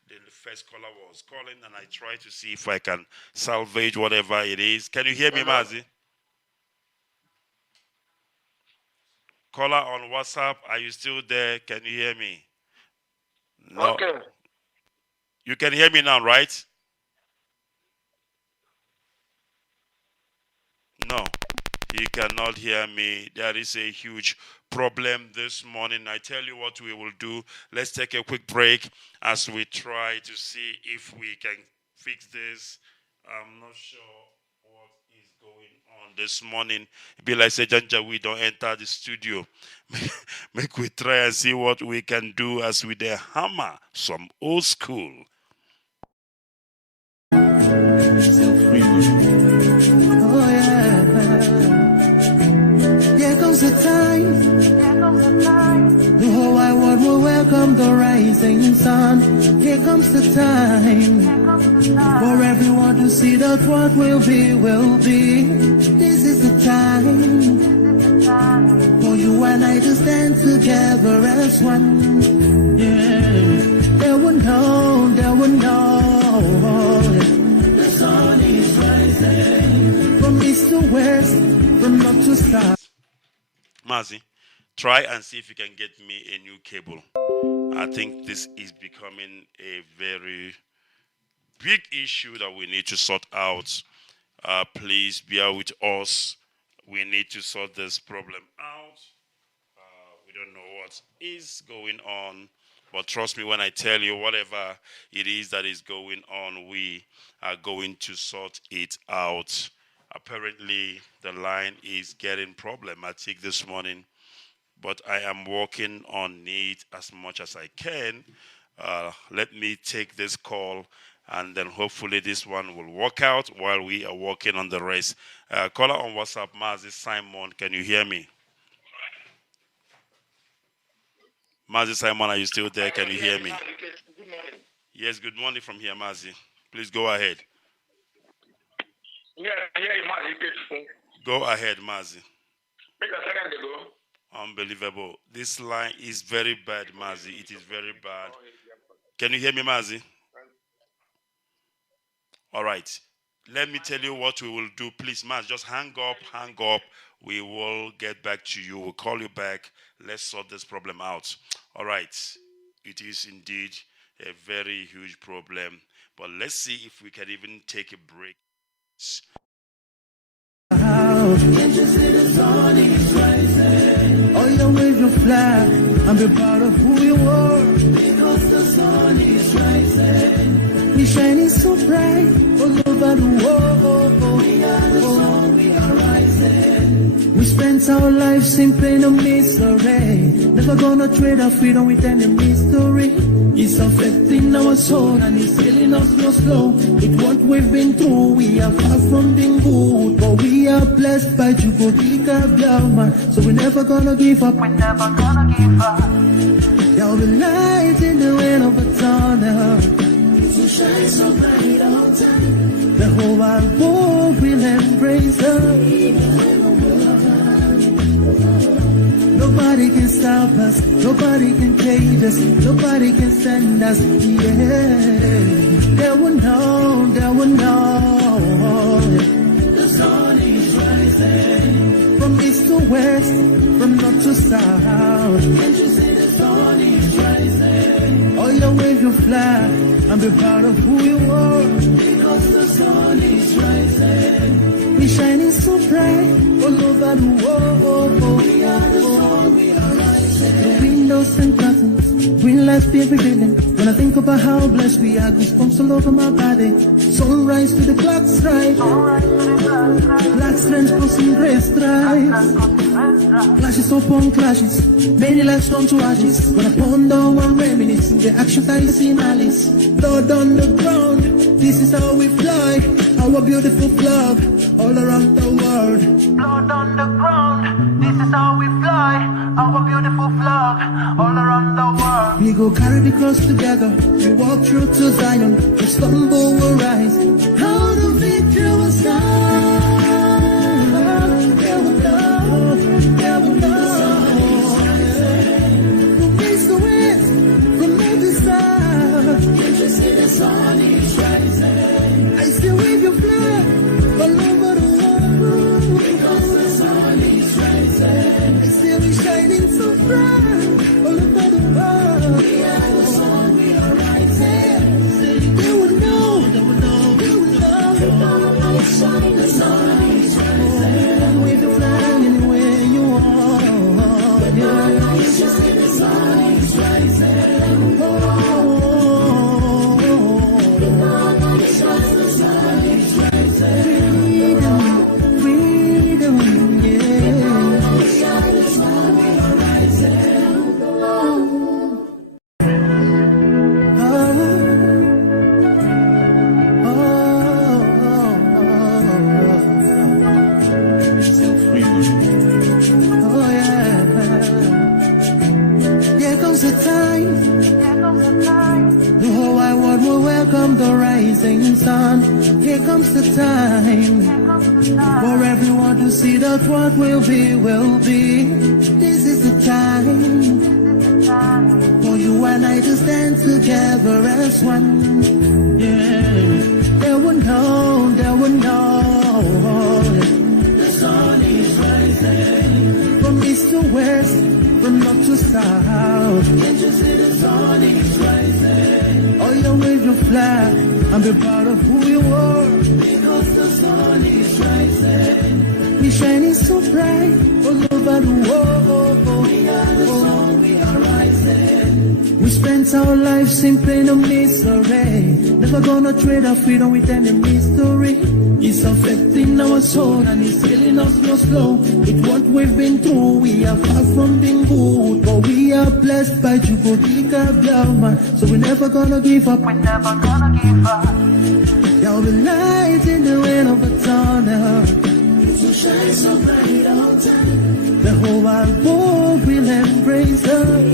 the first caller was calling, and I tried to see if I can salvage whatever it is. Can you hear me, Mazi? Caller on WhatsApp, are you still there? Can you hear me? No. Okay. You can hear me now, right? No. He cannot hear me. There is a huge problem this morning. I tell you what we will do. Let's take a quick break as we try to see if we can fix this. I'm not sure what is going on this morning. Be like say, Janja, we don't enter the studio. Make we try and see what we can do as we the hammer some old school. Oh yeah. There comes a time. The whole wide world will welcome the rising sun. Here comes the time for everyone to see that what will be, will be. This is the time for you and I to stand together as one. Yeah, they will know, they will know. The sun is rising from east to west, from north to south. Mazi, try and see if you can get me a new cable. I think this is becoming a very big issue that we need to sort out. Please bear with us. We need to sort this problem out. We don't know what is going on, but trust me when I tell you, whatever it is that is going on, we are going to sort it out. Apparently, the line is getting problematic this morning, but I am working on it as much as I can. Let me take this call, and then hopefully this one will work out while we are working on the rest. Caller on WhatsApp, Mazi Simon, can you hear me? Mazi Simon, are you still there? Can you hear me? Good morning. Yes, good morning from here, Mazi. Please go ahead. Yeah, Mazi Ikechukwu. Go ahead, Mazi. Make a second ago. Unbelievable. This line is very bad, Mazi. It is very bad. Can you hear me, Mazi? All right. Let me tell you what we will do. Please, Mazi, just hang up. We will get back to you. We'll call you back. Let's sort this problem out. All right. It is indeed a very huge problem. But let's see if we can even take a break. Oh, you wave your flag and be proud of who you are. Because the sun is rising. We shining so bright all over the world. We are the sun, we are rising. We spent our lives in pain and misery. Never gonna trade our freedom with any mystery. It's affecting our soul and it's killing us slow. With what we've been through, we are far from being good, but we are blessed by Chukwuka Biafra. So we're never gonna give up. We're never gonna give up. There'll be light in the end of the tunnel. So shine so bright all time. The whole wide world will embrace us. Nobody can stop us, nobody can cage us, nobody can send us, yeah. They will know, they will know. The sun is rising. From east to west, from north to south. Can't you see the sun is rising? Oh, you wave your flag and be proud of who you are. Because the sun is rising. We shining so bright all over the world. We are the sun, we are rising. Windows and curtains, green lights be every building. When I think about how blessed we are, goosebumps all over my body. Sunrise to the clock strike. Black strands crossing gray stripes. Clashes upon clashes, many lives come to ashes. When I ponder and reminisce, the action I see malice. Blood on the ground, this is how we fly. Our beautiful flag, all around the world. Blood on the ground, this is how we fly. Our beautiful flag, all around the world. We go carry the cross together, we walk through to Zion. We stumble, will rise. How the victory was done. I still wave your flag all over the world because the sun is rising. I still be shining so bright all over the world. We are the sun, we are rising. They would know, they would know, they would know. The light shine, the sun is rising. Wave your flag anywhere you are. The light shine, the sun is rising. Oh. Here comes the time for everyone to see that what will be, will be. This is the time for you and I to stand together as one. Yeah, they will know, they will know. The sun is rising from east to west, from north to south. Can't you see the sun is rising? Oh, you wave your flag and be proud of who you are. Because the sun is rising. We shining so bright all over the world. We are the sun, we are rising. We spent our lives in pain and misery. Never gonna trade our freedom with any mystery. It's affecting our soul and it's killing us slow. With what we've been through, we are far from being good. But we are blessed by Chukwuka Biafra. So we're never gonna give up. We're never gonna give up. There'll be light in the end of the tunnel. It will shine so bright all time. The whole wide world will embrace us.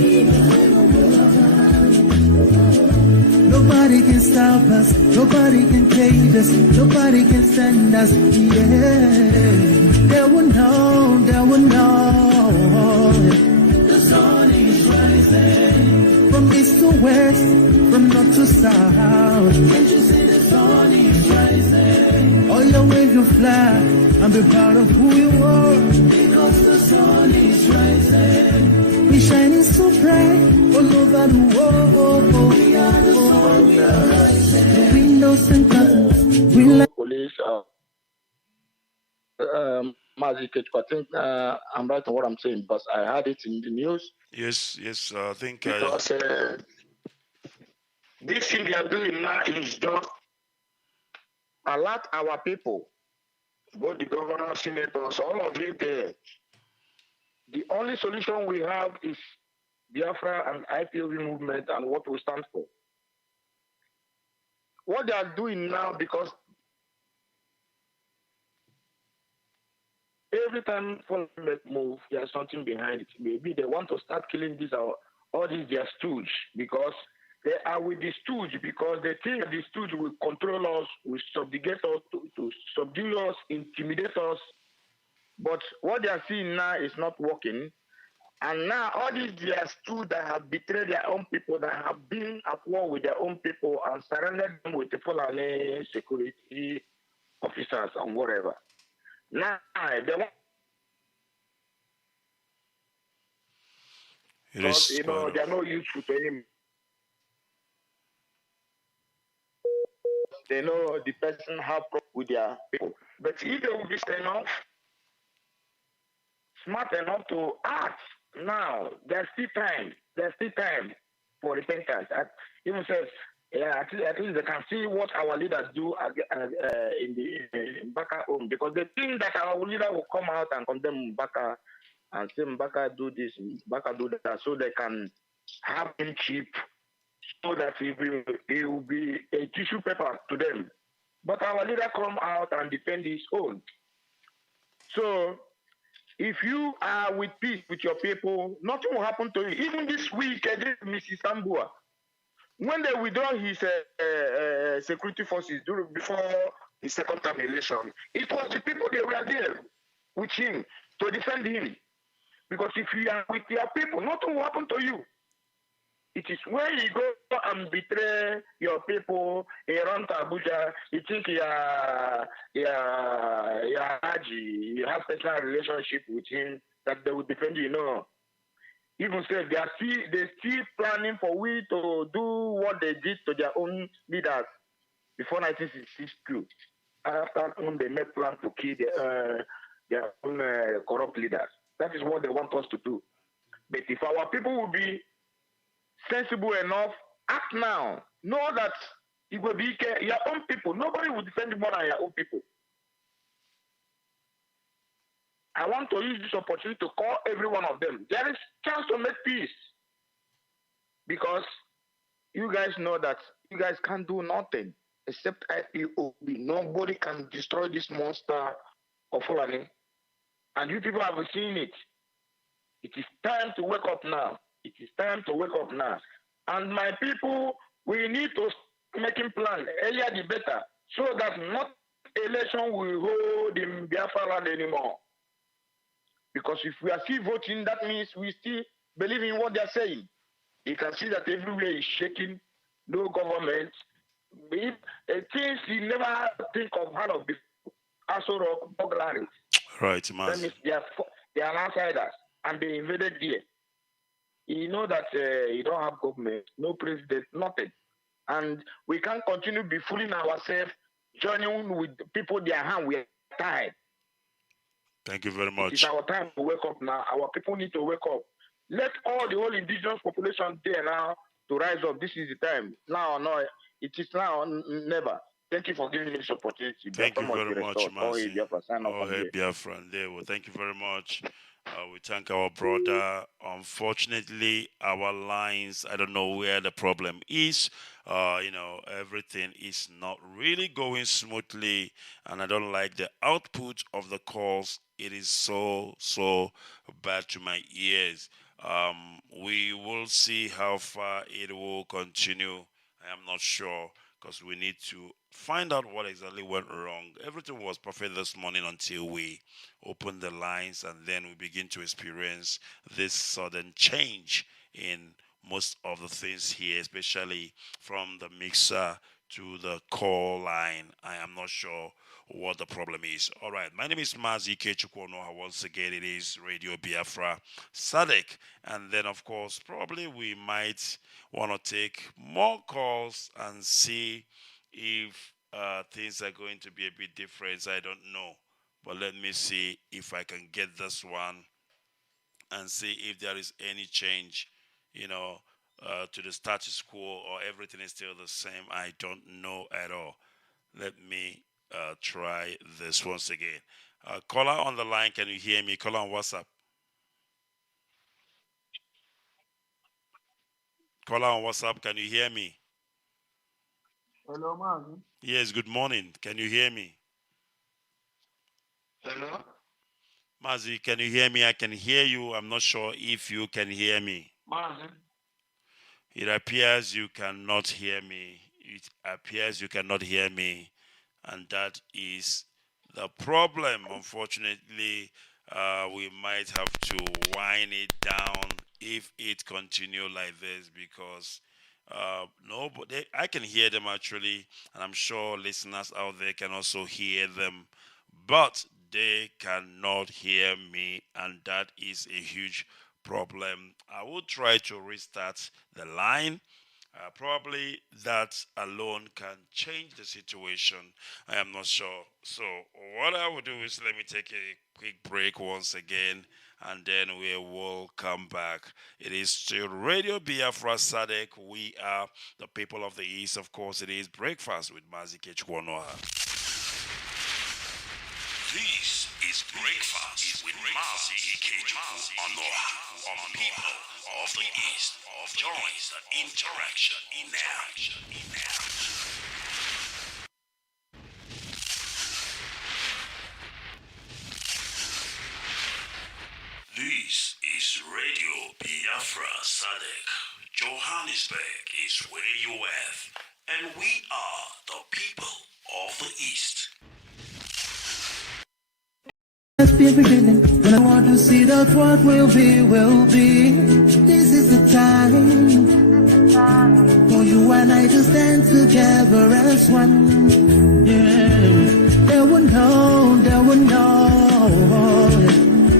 Nobody can stop us, nobody can cage us, nobody can stand us, yeah. They will know, they will know. The sun is rising. From east to west, from north to south. Can't you see the sun is rising? Oh, you wave your flag and be proud of who you are. Because the sun is rising. We shining so bright all over the world. We are the sun, we are rising. The windows and curtains, we like police, Mazi Ikechukwu, I think I'm right on what I'm saying, because I heard it in the news. Yes, yes, I think. Because this thing they are doing now is just alert our people, both the governor, senators, all of you there. The only solution we have is Biafra and IPOB movement and what we stand for. What they are doing now, because every time Parliament move, there's something behind it. Maybe they want to start killing these all these their stooge, because they are with the stooge because they think the stooge will control us, will subjugate us, to subdue us, intimidate us. But what they are seeing now is not working. And now all these their stooge that have betrayed their own people, that have been at war with their own people and surrounded them with the Fulani security officers and whatever. Now they want, because you know they are not useful to anymore. They know the person have problem with their people. But if they will be smart enough to act now, there's still time. There's still time for repentance. Even says, yeah, at least they can see what our leaders do in back home, because they think that our leader will come out and condemn Baka and say Mbaka do this, Mbaka do that, so they can have him cheap, so that it will be a tissue paper to them. But our leader come out and defend his own. So if you are with peace with your people, nothing will happen to you. Even this week, Mrs. Sambua, when they withdraw his security forces before his second term election, it was the people they were there with him to defend him. Because if you are with your people, nothing will happen to you. It is when you go and betray your people, you run to Abuja, you think you have special relationship with him, that they will defend you. No. Even say they still planning for we to do what they did to their own leaders before 1962. After they made plan to kill their own corrupt leaders. That is what they want us to do. But if our people will be sensible enough, act now. Know that it will be your own people. Nobody will defend you more than your own people. I want to use this opportunity to call every one of them. There is chance to make peace. Because you guys know that you guys can't do nothing except IPOB. Nobody can destroy this monster of Fulani. And you people have seen it. It is time to wake up now. It is time to wake up now. And my people, we need to making plan earlier the better, so that not election will hold in Biafra land anymore. Because if we are still voting, that means we still believe in what they are saying. You can see that everywhere is shaking, no government. If, things you never think of hand of before. Also, burglary. Right, That Mazi. means they are outsiders and they invaded there. You know that you don't have government, no president, nothing. And we can't continue be fooling ourselves, joining with people their hand. We are tired. Thank you very It's much. our time to wake up now. Our people need to wake up. Let all the whole indigenous population there now to rise up. This is the time. Now or no, it is now or never. Thank you for giving me this opportunity. Thank you Biafra must very be much, restored. Oh, Mazi. Biafra, sign up Oh, on hey, here. Biafra. There. Well, thank you very much. We thank our brother. Unfortunately, our lines, I don't know where the problem is. Everything is not really going smoothly, and I don't like the output of the calls. It is so bad to my ears. We will see how far it will continue. I am not sure, because we need to find out what exactly went wrong. Everything was perfect this morning until we opened the lines, and then we begin to experience this sudden change in most of the things here, especially from the mixer to the call line. I am not sure what the problem is. All right, my name is Mazi Ikechukwu Onuoha. Once again, it is Radio Biafra SADEC. And then, of course, probably we might want to take more calls and see if things are going to be a bit different. I don't know. But let me see if I can get this one and see if there is any change, to the status quo, or everything is still the same. I don't know at all. Let me try this once again. Caller on the line, can you hear me? Caller on WhatsApp. Caller on WhatsApp, can you hear me? Hello, man. Yes, good morning. Can you hear me? Hello? Mazi, can you hear me? I can hear you. I'm not sure if you can hear me. Mazi? It appears you cannot hear me. It appears you cannot hear me. And that is the problem. Unfortunately, we might have to wind it down if it continue like this, because nobody, I can hear them actually, and I'm sure listeners out there can also hear them, but they cannot hear me, and that is a huge problem. I will try to restart the line. Probably that alone can change the situation. I am not sure. So what I will do is, let me take a quick break once again, and then we will come back. It is still Radio Biafra SADEC. We are the people of the East. Of course, it is Breakfast with Mazi Ikechukwu Onuoha. This is Breakfast with Mazi Ikechukwu Onuoha on People of the East. Join the interaction now. This is Radio Biafra SADEC. Johannesburg is where you are, and we are the people of the East. When I want to see that what will be. This is the time for you and I to stand together as one. Yeah, they will know.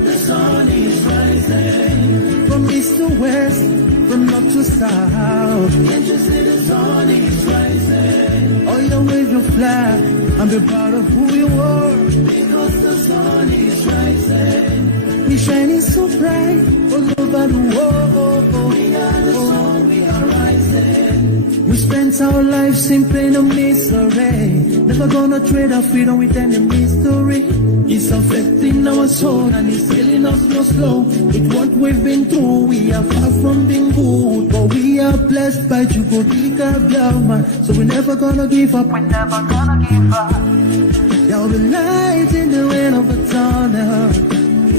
The sun is rising from east to west, from north to south. Can't you see the sun is rising? Oh, you wave your flag and be proud of who you are. Because the sun is rising. We're shining so bright all over the world. We are the sun, we are rising. We spent our lives in pain and misery. Never gonna trade our freedom with any mystery. It's affecting our soul and it's killing us slow. With what we've been through, we are far from being good. But we are blessed by Chukwudika Biafra. So we're never gonna give up. There'll be light in the end of a tunnel.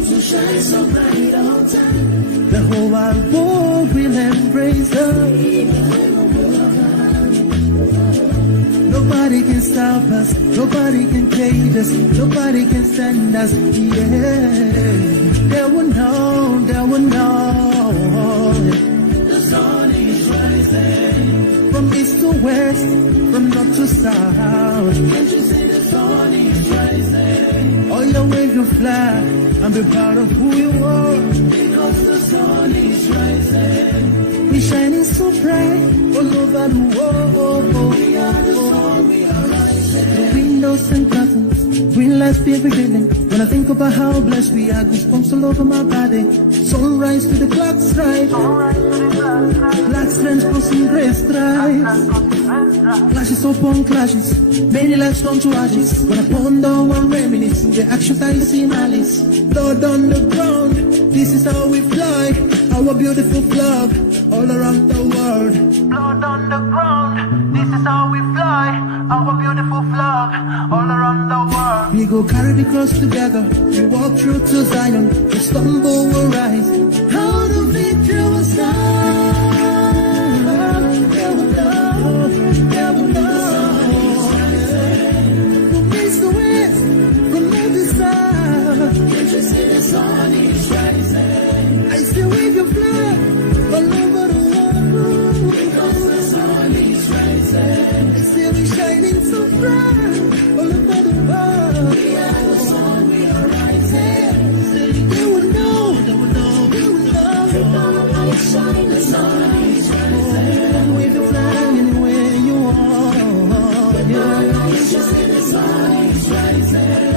So shine so bright all time. The whole wide world will embrace us. Nobody can stop us, nobody can cage us, nobody can stand us, yeah. They will know. The sun is rising. From east to west, from north to south. Can't you see the sun is rising? Oh, you wave your flag and be proud of who you are. Because the sun is rising. We're shining so bright all over the world. We are the sun, we are rising. The windows and curtains, green lights be beginning. When I think about how blessed we are, goosebumps all over my body. Sunrise to the clock strike. Black strands crossing gray stripes. Clashes upon clashes, many lives come to ashes. When I ponder one reminisce, the actions I see in Alice. Blood on the ground, this is how we fly. Our beautiful flag, all around the world. Blood on the ground, this is how we fly. Our beautiful flag, all around the world. We go carry the cross together, we walk through to Zion. We stumble, we'll rise. How the victory will stand. The sun is rising. I still wave your flag all over the world. Because the sun is rising. I still be shining so bright all over the world. We are the sun, we are rising. They will know. I shine, the sun is rising. Wave your flag anywhere you are. I shine, the sun is rising.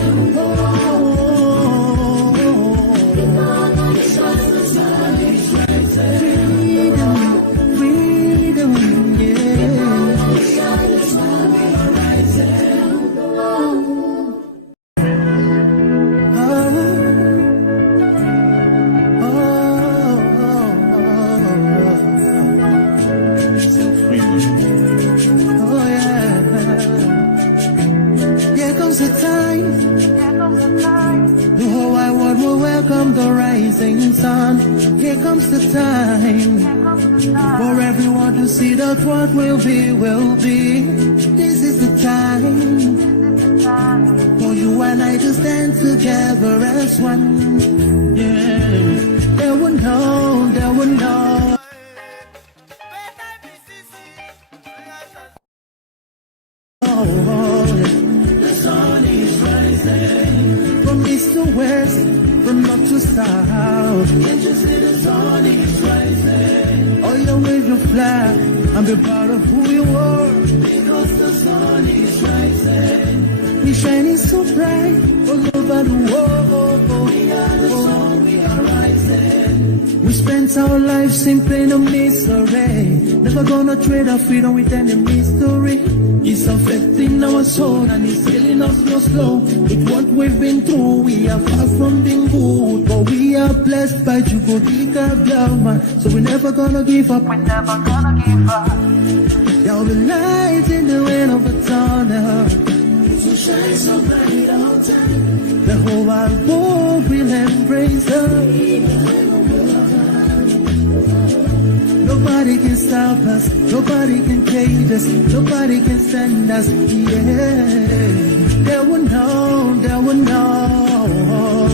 Here comes the time for everyone to see that what will be. This is the time for you and I to stand together as one. Yeah, they will know. The sun is rising from east to west, from north to south. Can't you see the sun is rising? Oh, you wave your flag and be proud of who you are. Because the sun is rising. We're shining so bright all over the world. We are the sun, we are rising. We spend spent our lives in pain and misery. Never gonna trade our freedom with any mystery. It's affecting our soul and it's killing us slow. With what we've been through, we are far from being good, but we are blessed by Chukwuka Biafra. So we're never gonna give up. We're never gonna give up. There'll be light in the end of the tunnel. So shine so bright all time. The whole wide world will embrace us. Nobody can stop us, nobody can cage us, nobody can stand us, yeah. They will know, they will know.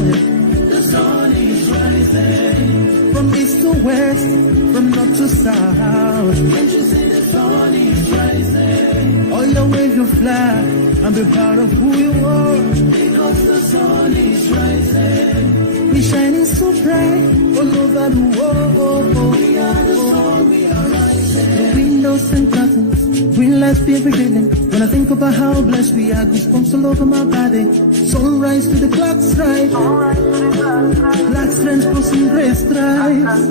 The sun is rising. From east to west, from north to south. Can't you see the sun is rising? All your wave your flag, and be proud of who you are. Because the sun is rising. We shining so bright all over the world. We are the sun, we are rising. The windows and curtains, green lights be every day. When I think about how blessed we are, goosebumps all over my body. Sunrise to the clock strike. Black strands crossing gray stripes.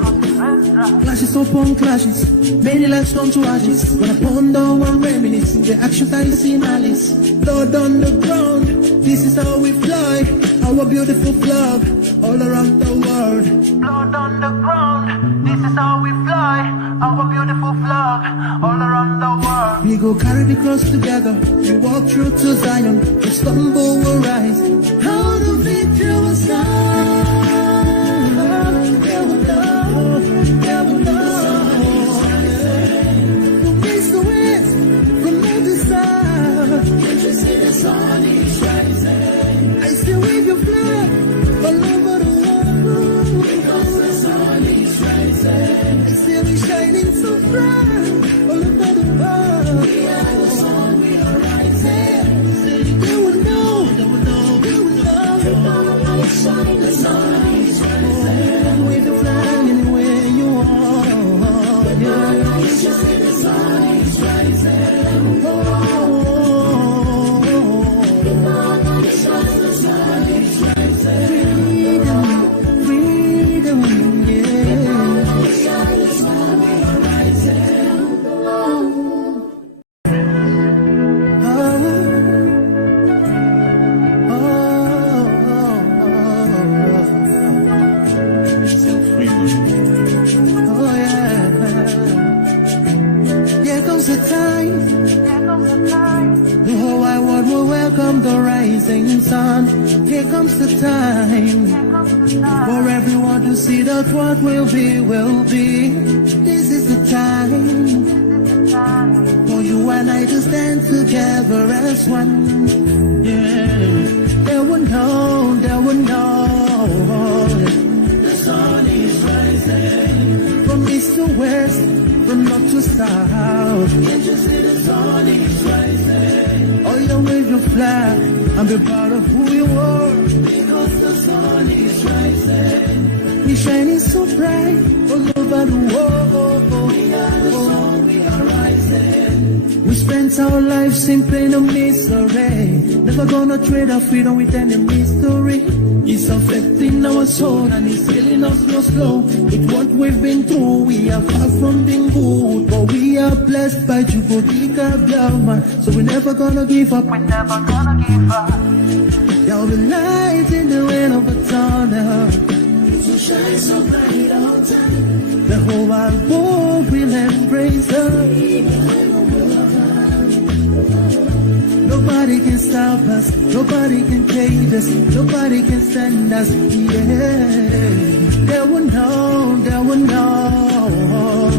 Clashes upon clashes, many lives turn to ashes. When I ponder and reminisce, the action I see in Alice. Blood on the ground, this is how we fly. Our beautiful flag, all around the world. Blood on the ground, this is how we fly. Our beautiful flag, all around the world. We go carry the cross together, we walk through to Zion. We stumble, we'll rise. How the victory will stand. There will love, there will love. From east to west, from north to south. Can't you see the sun is rising? I still wave your flag all over the world. Because the sun is rising. I still be shining so bright all over the world. We are the sun, we are rising. They will know, they will know, they will know. The light shine, the sun is rising. Wave the flag anywhere you are. The light shine, the sun is rising. Oh, the light shine, the sun is rising. Freedom, freedom, yeah. The light shine, the sun is rising. Oh yeah. Here comes the time. The whole wide world will welcome the rising sun. Here comes the time for everyone to see that what will be will be. This is the time for you and I to stand together as one. Yeah, they will know, they will know. The sun is rising. From east to west, from north to south. Can't you see the sun is rising? All your wave your flag and be proud of who you are. Because the sun is rising. We shining so bright all over the world. We are the sun, we are rising. We spent our lives in pain and misery. Never gonna trade our freedom with any mystery. It's affecting our soul and it's killing us slow. With what we've been through, we are far from being good, but we are blessed by Chukwuka Biafra. So we're never gonna give up. We're never gonna give up. There'll be light in the end of the tunnel. So shine so bright all time. The whole wide world will embrace us. Nobody can stop us, nobody can cage us, nobody can stand us, yeah. They will know, they will know.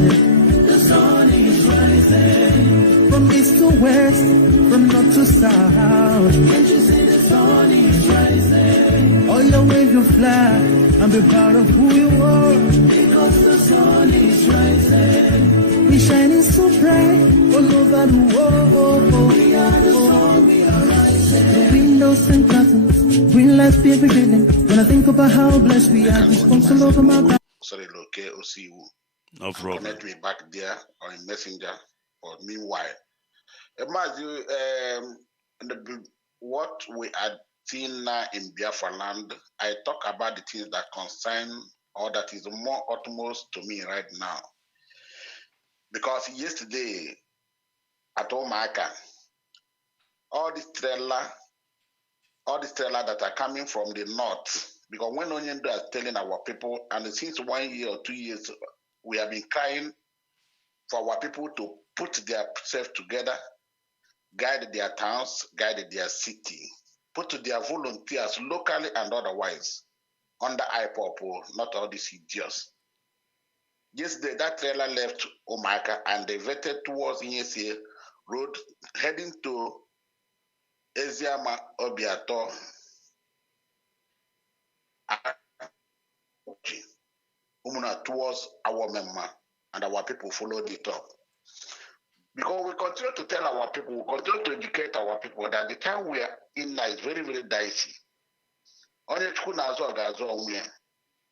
The sun is rising. From east to west, from north to south. Can't you see the sun is rising? All your wave your flag and be proud of who you are. Because the sun is rising. We shining so bright all over the world. We are the sun, we are rising. The windows and curtains, green lights be every day. When I think about how blessed we are, goosebumps all over my back. Sorry, okay, Osiwu. No problem. Connect me back there or in Messenger. Or meanwhile, Mazi, what we are seeing now in Biafra land, I talk about the things that concern or that is more utmost to me right now. Because yesterday at Omaka, all these trailers that are coming from the north, because when Onyendo is telling our people, and since 1 year or 2 years, we have been crying for our people to put themselves together, guide their towns, guide their city, put their volunteers locally and otherwise under Ipob, not all these idiots. Yesterday, that trailer left Omaka and they vetted towards Inyese Road, heading to Eziama Obiato, towards our member, and our people followed it up. Because we continue to tell our people, we continue to educate our people that the time we are in now is very, very dicey.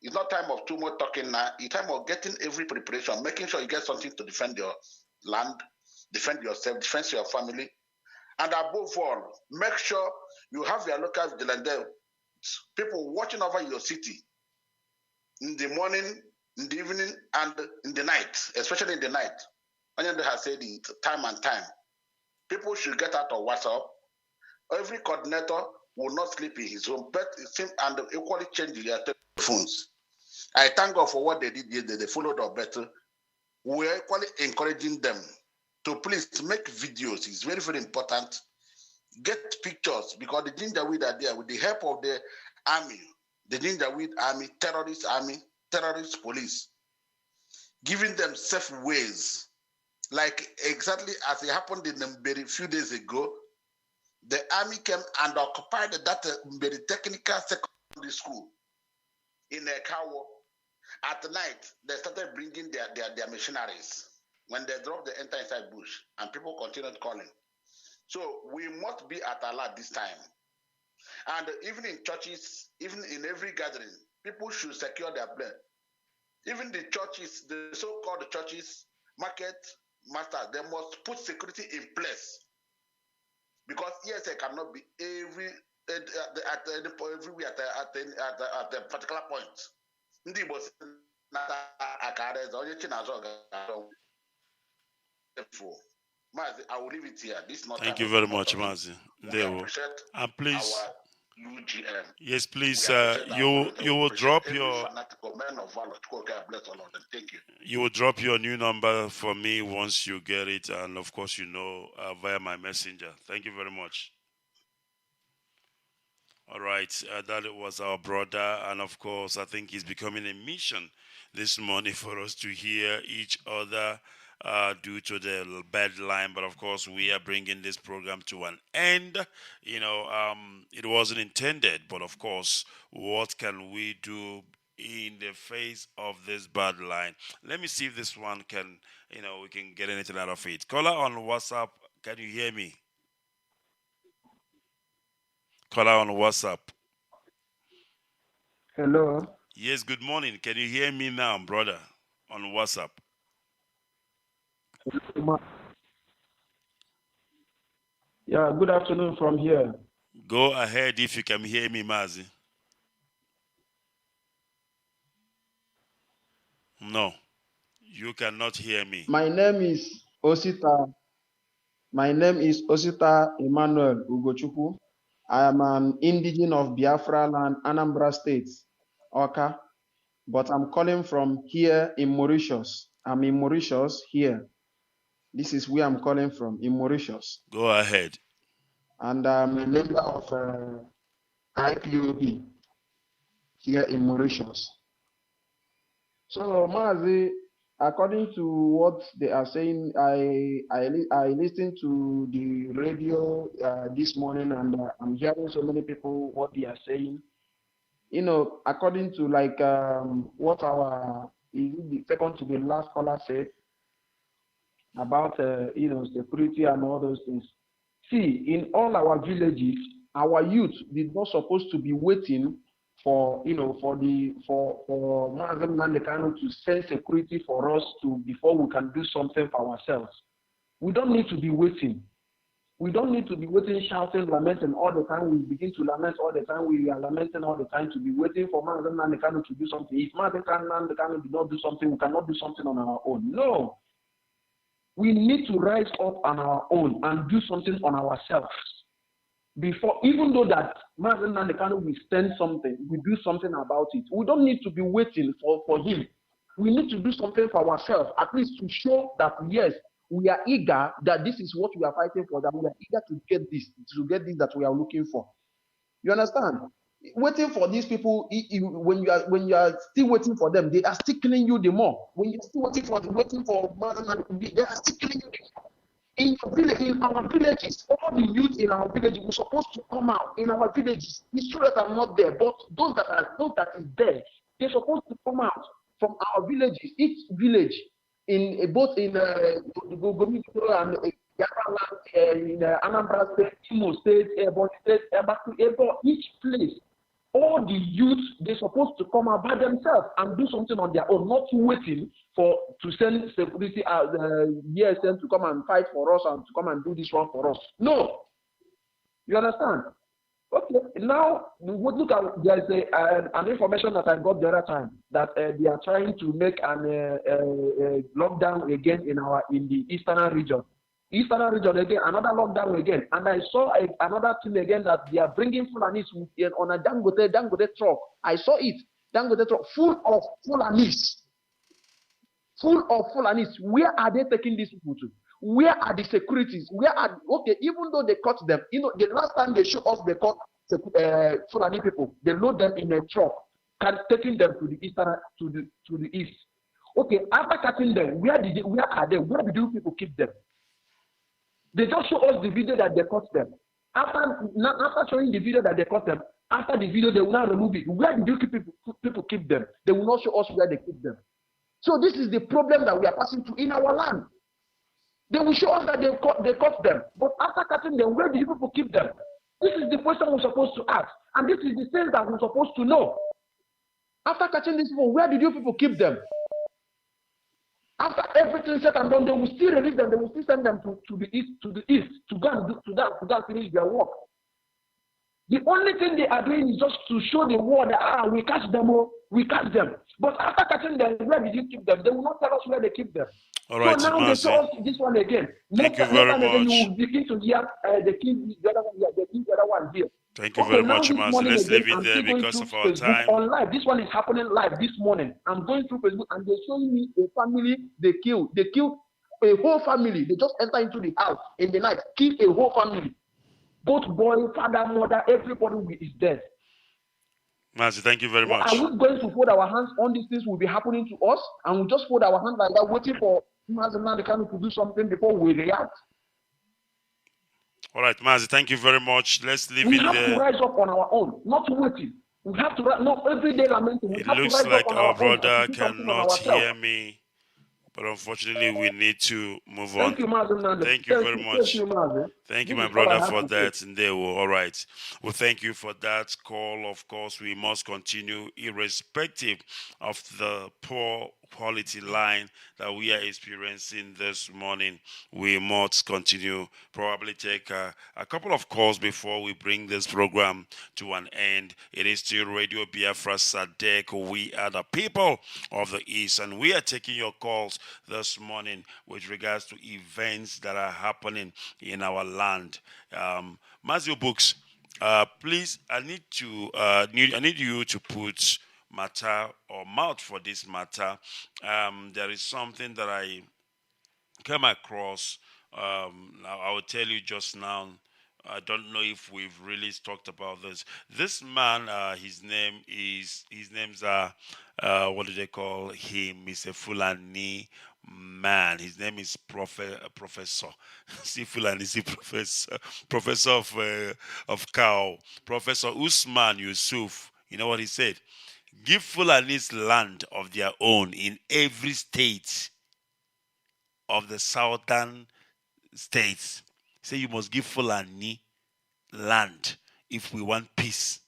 It's not time of too much talking now. It's time of getting every preparation, making sure you get something to defend your land, defend yourself, defend your family. And above all, make sure you have your local vigilante, people watching over your city in the morning, in the evening, and in the night, especially in the night. Onyendo has said it time and time. People should get out of WhatsApp. Every coordinator will not sleep in his home, but and equally change their telephones. I thank God for what they did yesterday. They followed up better. We're equally encouraging them to please make videos. It's very, very important. Get pictures, because the Gingerweed are there with the help of the army, the Gingerweed army, terrorist police, giving them safe ways. Like exactly as it happened in Mberi a few days ago, the army came and occupied that Mberi Technical Secondary School in Kawo. At night, they started bringing their machineries. When they dropped, they enter inside bush, and people continued calling. So we must be at alert this time. And even in churches, even in every gathering, people should secure their blood. Even the churches, the so-called churches, market masters, they must put security in place. Because yes, it cannot be everywhere at a particular point. Mazi, I will leave it here. This is not Thank you very much, Mazi. And please, UGM. yes, please, you will drop your Thank you. drop your new number for me once you get it, and of course, via my messenger. Thank you very much. All right, that was our brother, and of course, I think it's becoming a mission this morning for us to hear each other due to the bad line. But of course, we are bringing this program to an end. It wasn't intended, but of course, what can we do in the face of this bad line? Let me see if this one can, we can get anything out of it. Caller on WhatsApp, can you hear me? Caller on WhatsApp. Hello. Yes, good morning. Can you hear me now, brother, on WhatsApp? Yeah, good afternoon from here. Go ahead if you can hear me, Mazi. No, you cannot hear me. My name is Osita. My name is Osita Emmanuel Ugochukwu. I am an indigene of Biafra land, Anambra State, Oka, but I'm calling from here in Mauritius. I'm in Mauritius here. This is where I'm calling from, in Mauritius. Go ahead. And I'm a member of IPOB here in Mauritius. So, Mazi, according to what they are saying, I listened to the radio this morning, and I'm hearing so many people what they are saying. According to what our the second to the last caller said about security and all those things. See, in all our villages, our youth did not supposed to be waiting for Mazam Nandekano to send security for us before we can do something for ourselves. We don't need to be waiting. We don't need to be waiting, shouting, lamenting all the time. We begin to lament all the time. We are lamenting all the time to be waiting for Mazi Ikechukwu to do something. If Mazi Ikechukwu did not do something, we cannot do something on our own. No. We need to rise up on our own and do something on ourselves. Before, even though that Mazi Ikechukwu will stand something, we do something about it. We don't need to be waiting for him. We need to do something for ourselves, at least to show that yes, we are eager, that this is what we are fighting for, that we are eager to get this that we are looking for. You understand? Waiting for these people, when you are still waiting for them, they are still killing you the more. When you're still waiting for they are still killing you the more. In your village, in our villages, all the youth in our villages were supposed to come out in our villages. It's true that I'm not there, but those that is there, they're supposed to come out from our villages. Each village, both in Gomito and in Anambra State, Imo State, Ebonyi State, Ebonyi, each place, all the youth, they're supposed to come out by themselves and do something on their own, not waiting to send security BSN to come and fight for us and to come and do this one for us. No. You understand? Okay, now look at, there's an information that I got the other time that they are trying to make an lockdown again in the eastern region. Eastern region again, another lockdown again. And I saw another thing again that they are bringing Fulanis on a Dangote truck. I saw it. Dangote truck full of Fulanis. Full of Fulanis. Where are they taking these people to? Where are the securities? Even though they caught them, the last time they showed us they caught Fulani people, they load them in a truck, taking them to the eastern, to the east. Okay, after catching them, where are they? Where did you people keep them? They just show us the video that they caught them. After showing the video that they caught them, after the video they will not remove it. Where did you people keep them? They will not show us where they keep them. So this is the problem that we are passing through in our land. They will show us that they caught them. But after catching them, where do you people keep them? This is the question we're supposed to ask. And this is the thing that we're supposed to know. After catching these people, where did you people keep them? After everything said and done, they will still release them. They will still send them to the east to go and finish their work. The only thing they are doing is just to show the world that we catch them, we catch them. But after catching them, where did you keep them? They will not tell us where they keep them. All right, so now they show us this one again. Thank you very much. Again, you will begin to hear the other one here, the other one here. Thank you very much, Mazi. Let's leave it there because of our Facebook time. On live. This one is happening live this morning. I'm going through Facebook and they're showing me a family they killed. They killed a whole family. They just enter into the house in the night, kill a whole family. Both boy, father, mother, everybody is dead. Mazi, thank you very much. Are we going to fold our hands on these things will be happening to us? And we just fold our hands like that, waiting for Mazi Ikechukwu to do something before we react? All right, Mazi, thank you very much. Let's leave we it have there. To rise up on our own, not waiting. We have to not every day lamenting. It looks like our brother cannot hear me, but unfortunately, we need to move on. Thank you, Mazi. Thank you very much. Thank you, my brother, for that. And there, all right. Well, thank you for that call. Of course, we must continue, irrespective of the poor quality line that we are experiencing this morning. We must continue, probably take a couple of calls before we bring this program to an end. It is still Radio Biafra SADEC. We are the people of the East, and we are taking your calls this morning with regards to events that are happening in our land. Mazio Books, please, I need you to put matter or mouth for this matter. There is something that I came across. I will tell you just now. I don't know if we've really talked about this. This man, his name's what do they call him? He's a Fulani man. His name is Professor. See Fulani, see Professor of Cow. Professor Usman Yusuf. You know what he said? Give Fulanis land of their own in every state of the southern states. Say you must give Fulani land if we want peace.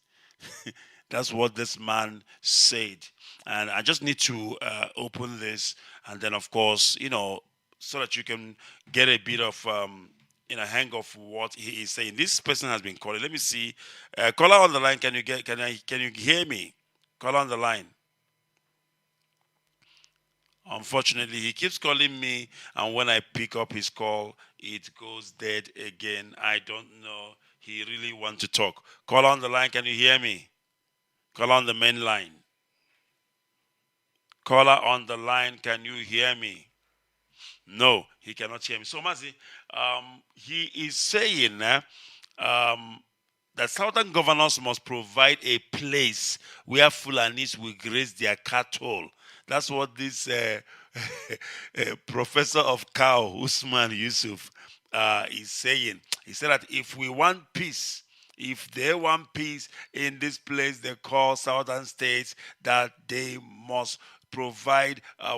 That's what this man said. And I just need to open this, and then, of course, so that you can get a bit of hang of what he is saying. This person has been calling. Let me see. Caller on the line. Can you hear me? Caller on the line. Unfortunately, he keeps calling me, and when I pick up his call, it goes dead again. I don't know. He really wants to talk. Caller on the line. Can you hear me? Caller on the main line. Caller on the line. Can you hear me? No, he cannot hear me. So, Mazi, he is saying that southern governors must provide a place where Fulanis will graze their cattle. That's what this professor of cow, Usman Yusuf, is saying. He said that if we want peace, if they want peace in this place they call southern states, that they must provide a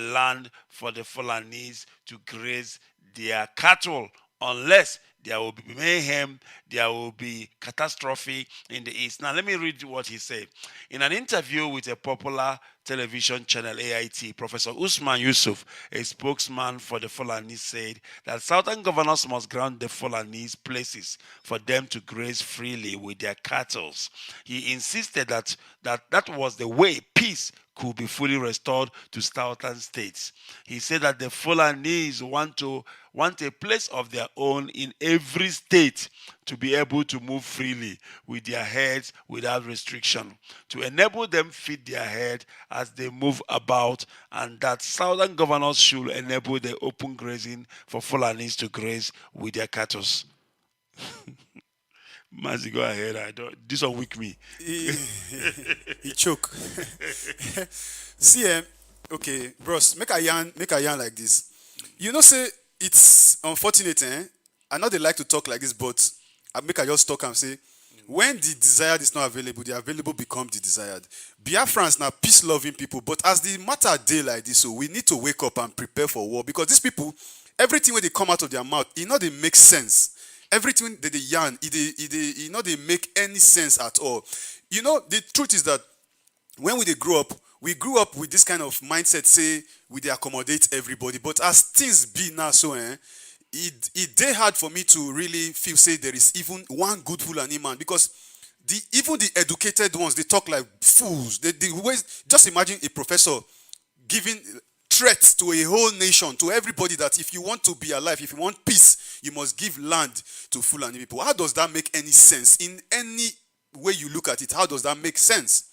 land for the Fulanis to graze their cattle, unless there will be mayhem, there will be catastrophe in the east. Now, let me read what he said. In an interview with a popular television channel, AIT, Professor Usman Yusuf, a spokesman for the Fulanis, said that southern governors must grant the Fulanis places for them to graze freely with their cattle. He insisted that was the way peace could be fully restored to southern states. He said that the Fulanis want a place of their own in every state to be able to move freely with their herds without restriction, to enable them feed their herd as they move about, and that southern governors should enable the open grazing for Fulanis to graze with their cattle. Mazi, go ahead. This will weak me. He choke. See, okay, bros, make a yarn like this. You know, say it's unfortunate, I know they like to talk like this, but I just talk and say, when the desired is not available, the available become the desired. Biafrans now peace-loving people, but as the matter day like this, so we need to wake up and prepare for war, because these people, everything when they come out of their mouth, they make sense. Everything that they yarn, they make any sense at all. The truth is that when we grew up with this kind of mindset, say we they accommodate everybody. But as things be now, so it dey hard for me to really feel say there is even one good Fulani man, because even the educated ones, they talk like fools. Just imagine a professor giving threats to a whole nation, to everybody, that if you want to be alive, if you want peace, you must give land to Fulani people. How does that make any sense? In any way you look at it, how does that make sense?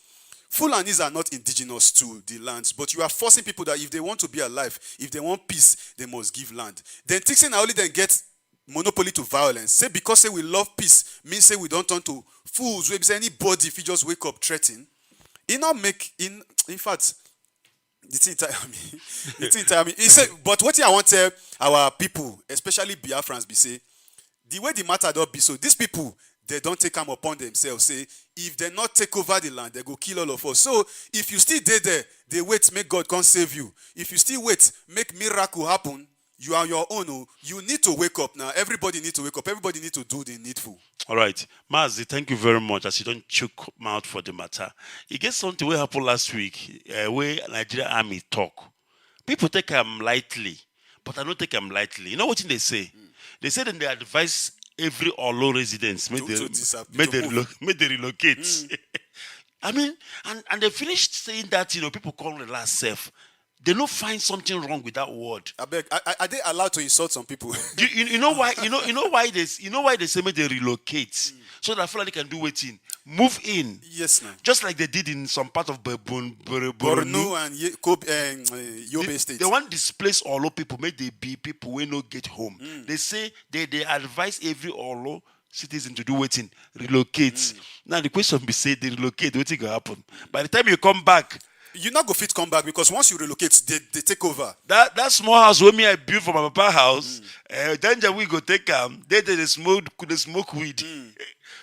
Fulanis are not indigenous to the lands, but you are forcing people that if they want to be alive, if they want peace, they must give land. Then Tixon only then get monopoly to violence. Say because say we love peace, means say we don't turn to fools. We say anybody if you just wake up threatening. In fact, the thing tell me. He said, but what I want to tell our people, especially Biafrans, be say, the way the matter don't be so, these people, they don't take them upon themselves. Say, if they not take over the land, they go kill all of us. So, if you still there, they wait, make God come save you. If you still wait, make miracle happen, you are your own. You need to wake up now. Everybody need to wake up. Everybody need to do the needful. All right. Mazi, thank you very much. As you don't choke mouth for the matter. It gets something that happened last week, where Nigeria Army talk. People take them lightly, but I don't take them lightly. You know what they say? They say that they advise every Olo residents may they relocate. I mean, and they finished saying that, people call the last self. They don't find something wrong with that word. I beg, are they allowed to insult some people? you know why? You know why they say may they relocate, so that Fulani can do waiting, move in. Yes, ma'am. Just like they did in some part of Borno and Yobe State. They want displace Olo people, may they be people when no get home. They say they advise every Olo citizen to do waiting, relocate. Now the question be say they relocate, waiting will happen. By the time you come back, you're not going to fit come back, because once you relocate, they take over. That small house where me I built for my papa house, then we go take them. They smoke weed.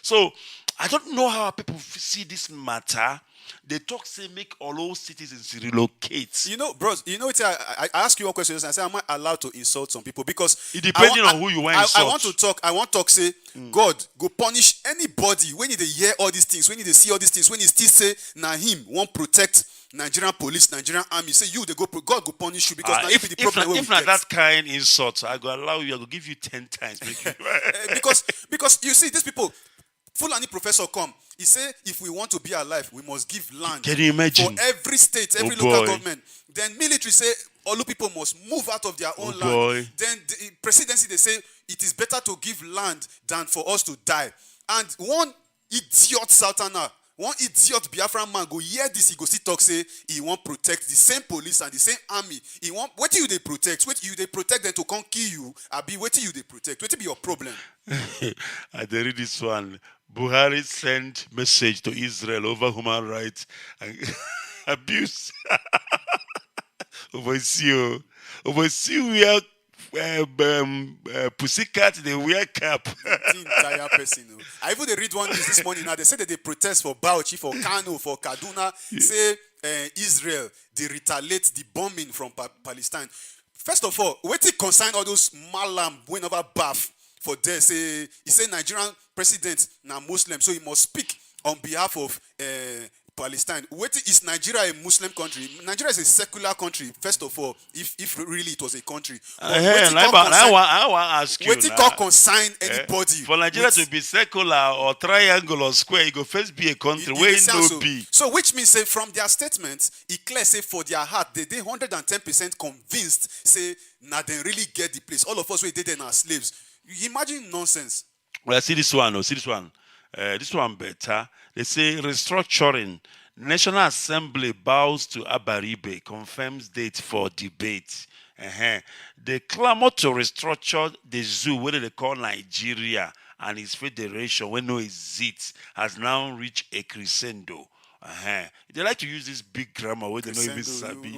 So I don't know how people see this matter. They talk say make all those citizens relocate. You know, bros, you know, I ask you one question and I say, am I allowed to insult some people? Because It depending on who you want to I want to talk, say, God, go punish anybody when they hear all these things, when they see all these things, when he still say, na him won't protect Nigerian police, Nigerian army. Say you, God go punish you because now if you be the problem. if not that kind insult, I go allow you, I go give you 10 times. because you see, these people, Fulani professor come. He say if we want to be alive, we must give land. Can you imagine? For every state, every local government. Then military say all people must move out of their own land. Then the presidency they say it is better to give land than for us to die. And one idiot Sultana, one idiot Biafran man go hear this, he go still talk say he won't protect the same police and the same army. He want what you they protect? What you they protect them to come kill you? I be what you they protect? What be your problem? I did read this one. Buhari sent message to Israel over human rights and abuse. Oversee we are pussycat, they wear cap. The entire person. I even read one news this morning now. They said that they protest for Bauchi, for Kano, for Kaduna. Say Israel, they retaliate the bombing from Palestine. First of all, wait till consign all those malam whenever bath for there. Say he say Nigerian president now Muslim, so he must speak on behalf of Palestine. Wait, is Nigeria a Muslim country? Nigeria is a secular country. First of all, if really it was a country. I want to ask you. Wait till God consign anybody. For Nigeria to be secular or triangle or square, it go first be a country where it no be. So which means say from their statements, it clear say for their heart, they 110% convinced say now they really get the place. All of us we did in our slaves. You imagine nonsense. Well, see this one. This one better. They say restructuring. National Assembly bows to Abaribe, confirms date for debate. They clamor to restructure the zoo, what they call Nigeria, and its federation, when no is it, has now reached a crescendo. They like to use this big grammar where they don't even sabi.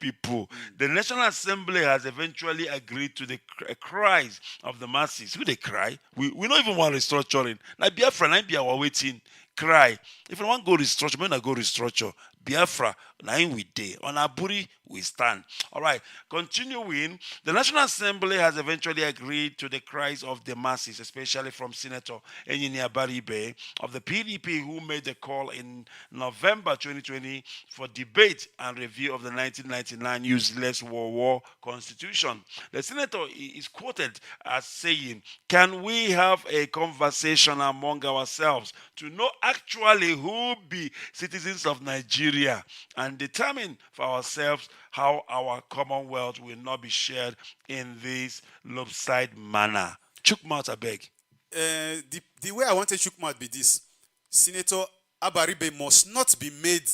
People. The National Assembly has eventually agreed to the cries of the masses. Who they cry? We don't even want restructuring. Now Biafra, now be our waiting. Cry. If you want to go restructure, when I go restructure, Biafra, now we day. On Aburi, we stand. All right. Continuing, the National Assembly has eventually agreed to the cries of the masses, especially from Senator Enyinia Baribe of the PDP, who made the call in November 2020 for debate and review of the 1999 useless war constitution. The senator is quoted as saying, "Can we have a conversation among ourselves to know actually who be citizens of Nigeria and determine for ourselves how our commonwealth will not be shared in this lopsided manner?" Chukmat, I beg. The way I wanted Chukmat be this: Senator Abaribe must not be made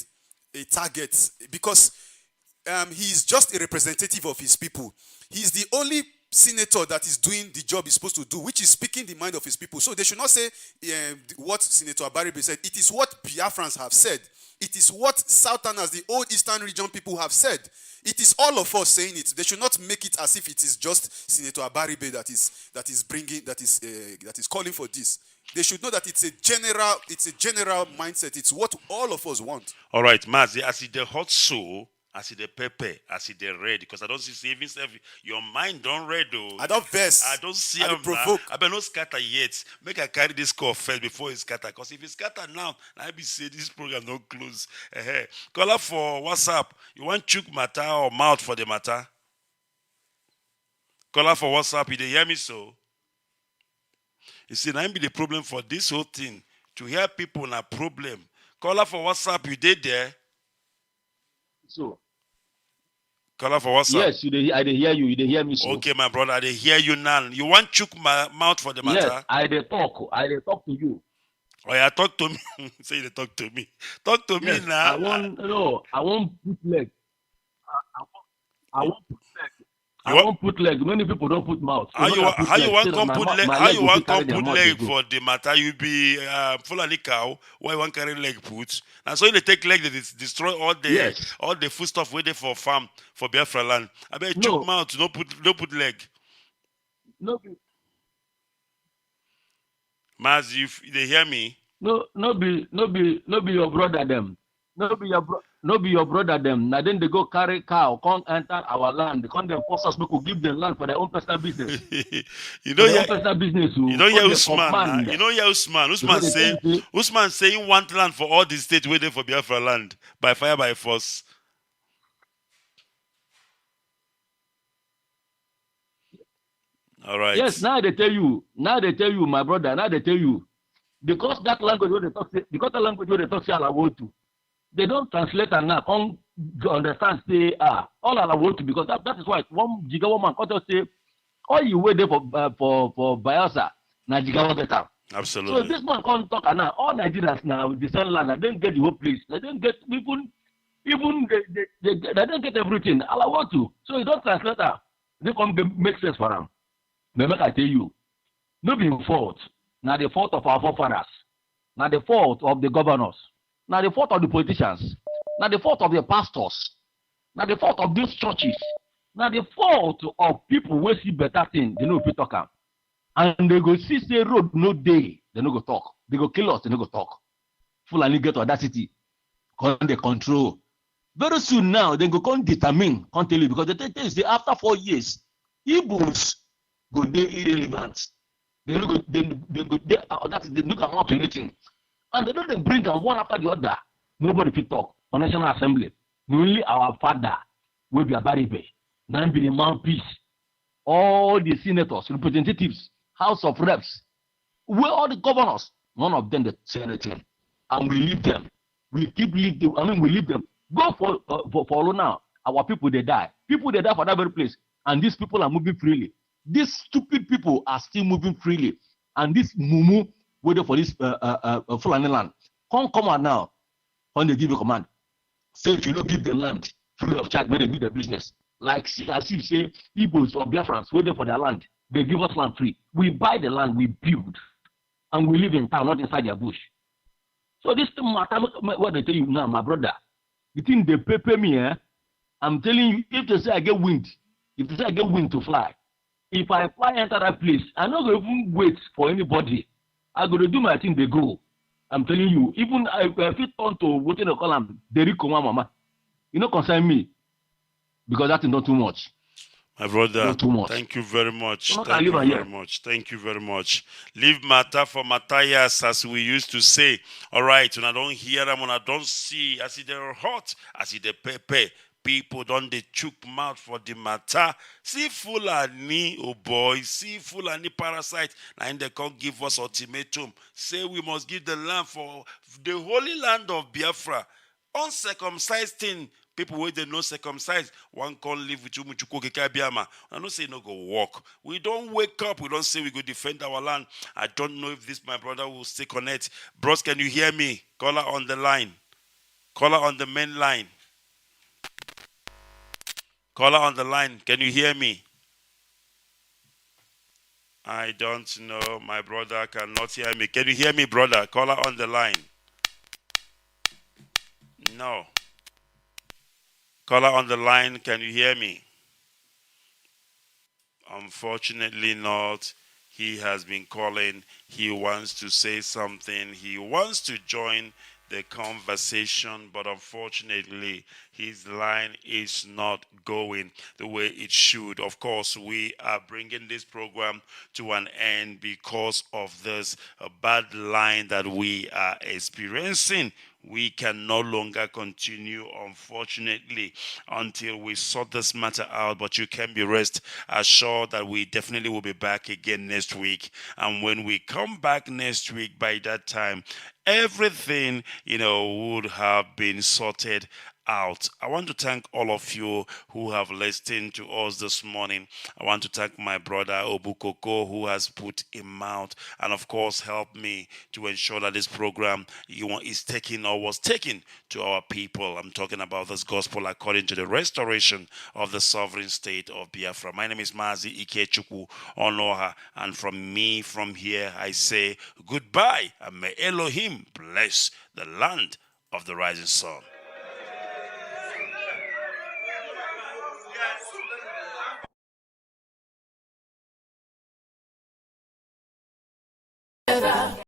a target because he is just a representative of his people. He is the only senator that is doing the job he's supposed to do, which is speaking the mind of his people. So they should not say what Senator Abaribe said. It is what Biafrans have said. It is what Southerners, the old Eastern region people have said. It is all of us saying it. They should not make it as if it is just Senator Abaribe that is calling for this. They should know that it's a general mindset. It's what all of us want. All right, Mazi, as it the hot soul, as it the pepper, as it the red, because I don't see saving your mind don't red though. I don't verse. I don't see I provoke. I better not scatter yet. Make I carry this call first before it scatter. Because if it scatter now, I be say this program not close. Call up for WhatsApp. You want chook matter or mouth for the matter? Call up for WhatsApp. You dey hear me so? You see, now be the problem for this whole thing. To hear people na problem. Call up for WhatsApp. You did there. So. Call for WhatsApp. Yes, I dey hear you. You dey hear me so. Okay, my brother, I dey hear you now. You want chook my mouth for the matter? Yes, I dey talk. I dey talk to you. Oh yeah, talk to me. Say you talk to me. Talk to me now. I want put leg. I want put leg. I won't put leg. Many people don't put mouth. So how you want come put leg? How you want come put leg for the matter? You be fully cow. Why you want carry leg put? And so you take leg that destroy all the food stuff waiting for farm for Biafra land. I bet choke mouth. No put leg. No. Mazi, they hear me? No be your brother them. No be your brother them. Now then they go carry cow, come enter our land. Come them force us to give them land for their own personal business. You For know, their yeah. own personal business. You know, yeah, Come they Usman. command. You know, yeah, Usman. Before they tell you, say, Usman saying want land for all the state waiting for Biafra land by fire by force. All right. yes, now they tell you, my brother, now they tell you, because that language where they talk, say Alawotu, they don't translate and now come understand, say, all Alawotu, because that is why one Jigawa man come to say, all you wait there for Bayelsa, na Jigawa better. Absolutely. So this man come talk and now all Nigerians now with the same land, they don't get the whole place. They don't get even they don't get everything. Alawotu. So you don't translate that. They come make sense for them. But make I tell you, no be fault. Now the fault of our forefathers. Now the fault of the governors. Now the fault of the politicians. Now the fault of the pastors. Now the fault of these churches. Now the fault of people who see better things. They know if you talk am. And they go see say road no day. They no go talk. They go kill us. They no go talk. Fulani get audacity. Come they control. Very soon now, they go come determine, come tell you, because the thing is, after 4 years, Igbos go dey irrelevant. They look at they look at anything. And they don't bring them one after the other. Nobody fit talk on National Assembly. Only our father will be a Baribe. Now be the mouthpiece. All the senators, representatives, House of Reps, where all the governors, none of them they say anything. And we leave them. We keep leave them. We leave them. Go for now. Our people they die. People they die for that very place. And these people are moving freely. These stupid people are still moving freely. And this mumu waiting for this Fulani land. Come on now. When they give you command, say if you don't give the land free of charge, when they do the business. Like as if say Igbos or Biafrans waiting for their land. They give us land free. We buy the land, we build, and we live in town, not inside their bush. So this matter, what they tell you now, my brother, the thing they pay me, I'm telling you, if they say I get wind, to fly, if I fly enter that place, I'm not going to even wait for anybody. I'm going to do my thing, they go. I'm telling you, even if I turn to what they call them, Deriko Mama, you know, concern me, because that is not too much. My brother, not too much. Thank you very much. Thank you very much. Thank you very much. Leave matter for Matthias, as we used to say. All right, when I don't hear them, when I don't see, I see they're hot, I see the pepper. People don't they chook mouth for the matter. See Fulani, oh boy, see Fulani parasite. And they can't give us ultimatum. Say we must give the land for the holy land of Biafra. Uncircumcised thing. People where they no circumcised, one can't live with you, Biama. I don't say no go walk. We don't wake up. We don't say we go defend our land. I don't know if this my brother will stay connect. Bros, can you hear me? Caller on the line. Caller on the main line. Caller on the line. Can you hear me? I don't know. My brother cannot hear me. Can you hear me, brother? Caller on the line. No. Caller on the line, can you hear me? Unfortunately not. He has been calling. He wants to say something. He wants to join the conversation, but unfortunately, his line is not going the way it should. Of course, we are bringing this program to an end because of this bad line that we are experiencing. We can no longer continue, unfortunately, until we sort this matter out. But you can be rest assured that we definitely will be back again next week. And when we come back next week, by that time, everything, would have been sorted out. I want to thank all of you who have listened to us this morning. I want to thank my brother Obukoko, who has put him out and of course helped me to ensure that this program is taken or was taken to our people. I'm talking about this gospel according to the restoration of the sovereign state of Biafra. My name is Mazi Ikechukwu Onuoha, and from here I say goodbye, and may Elohim bless the land of the rising sun.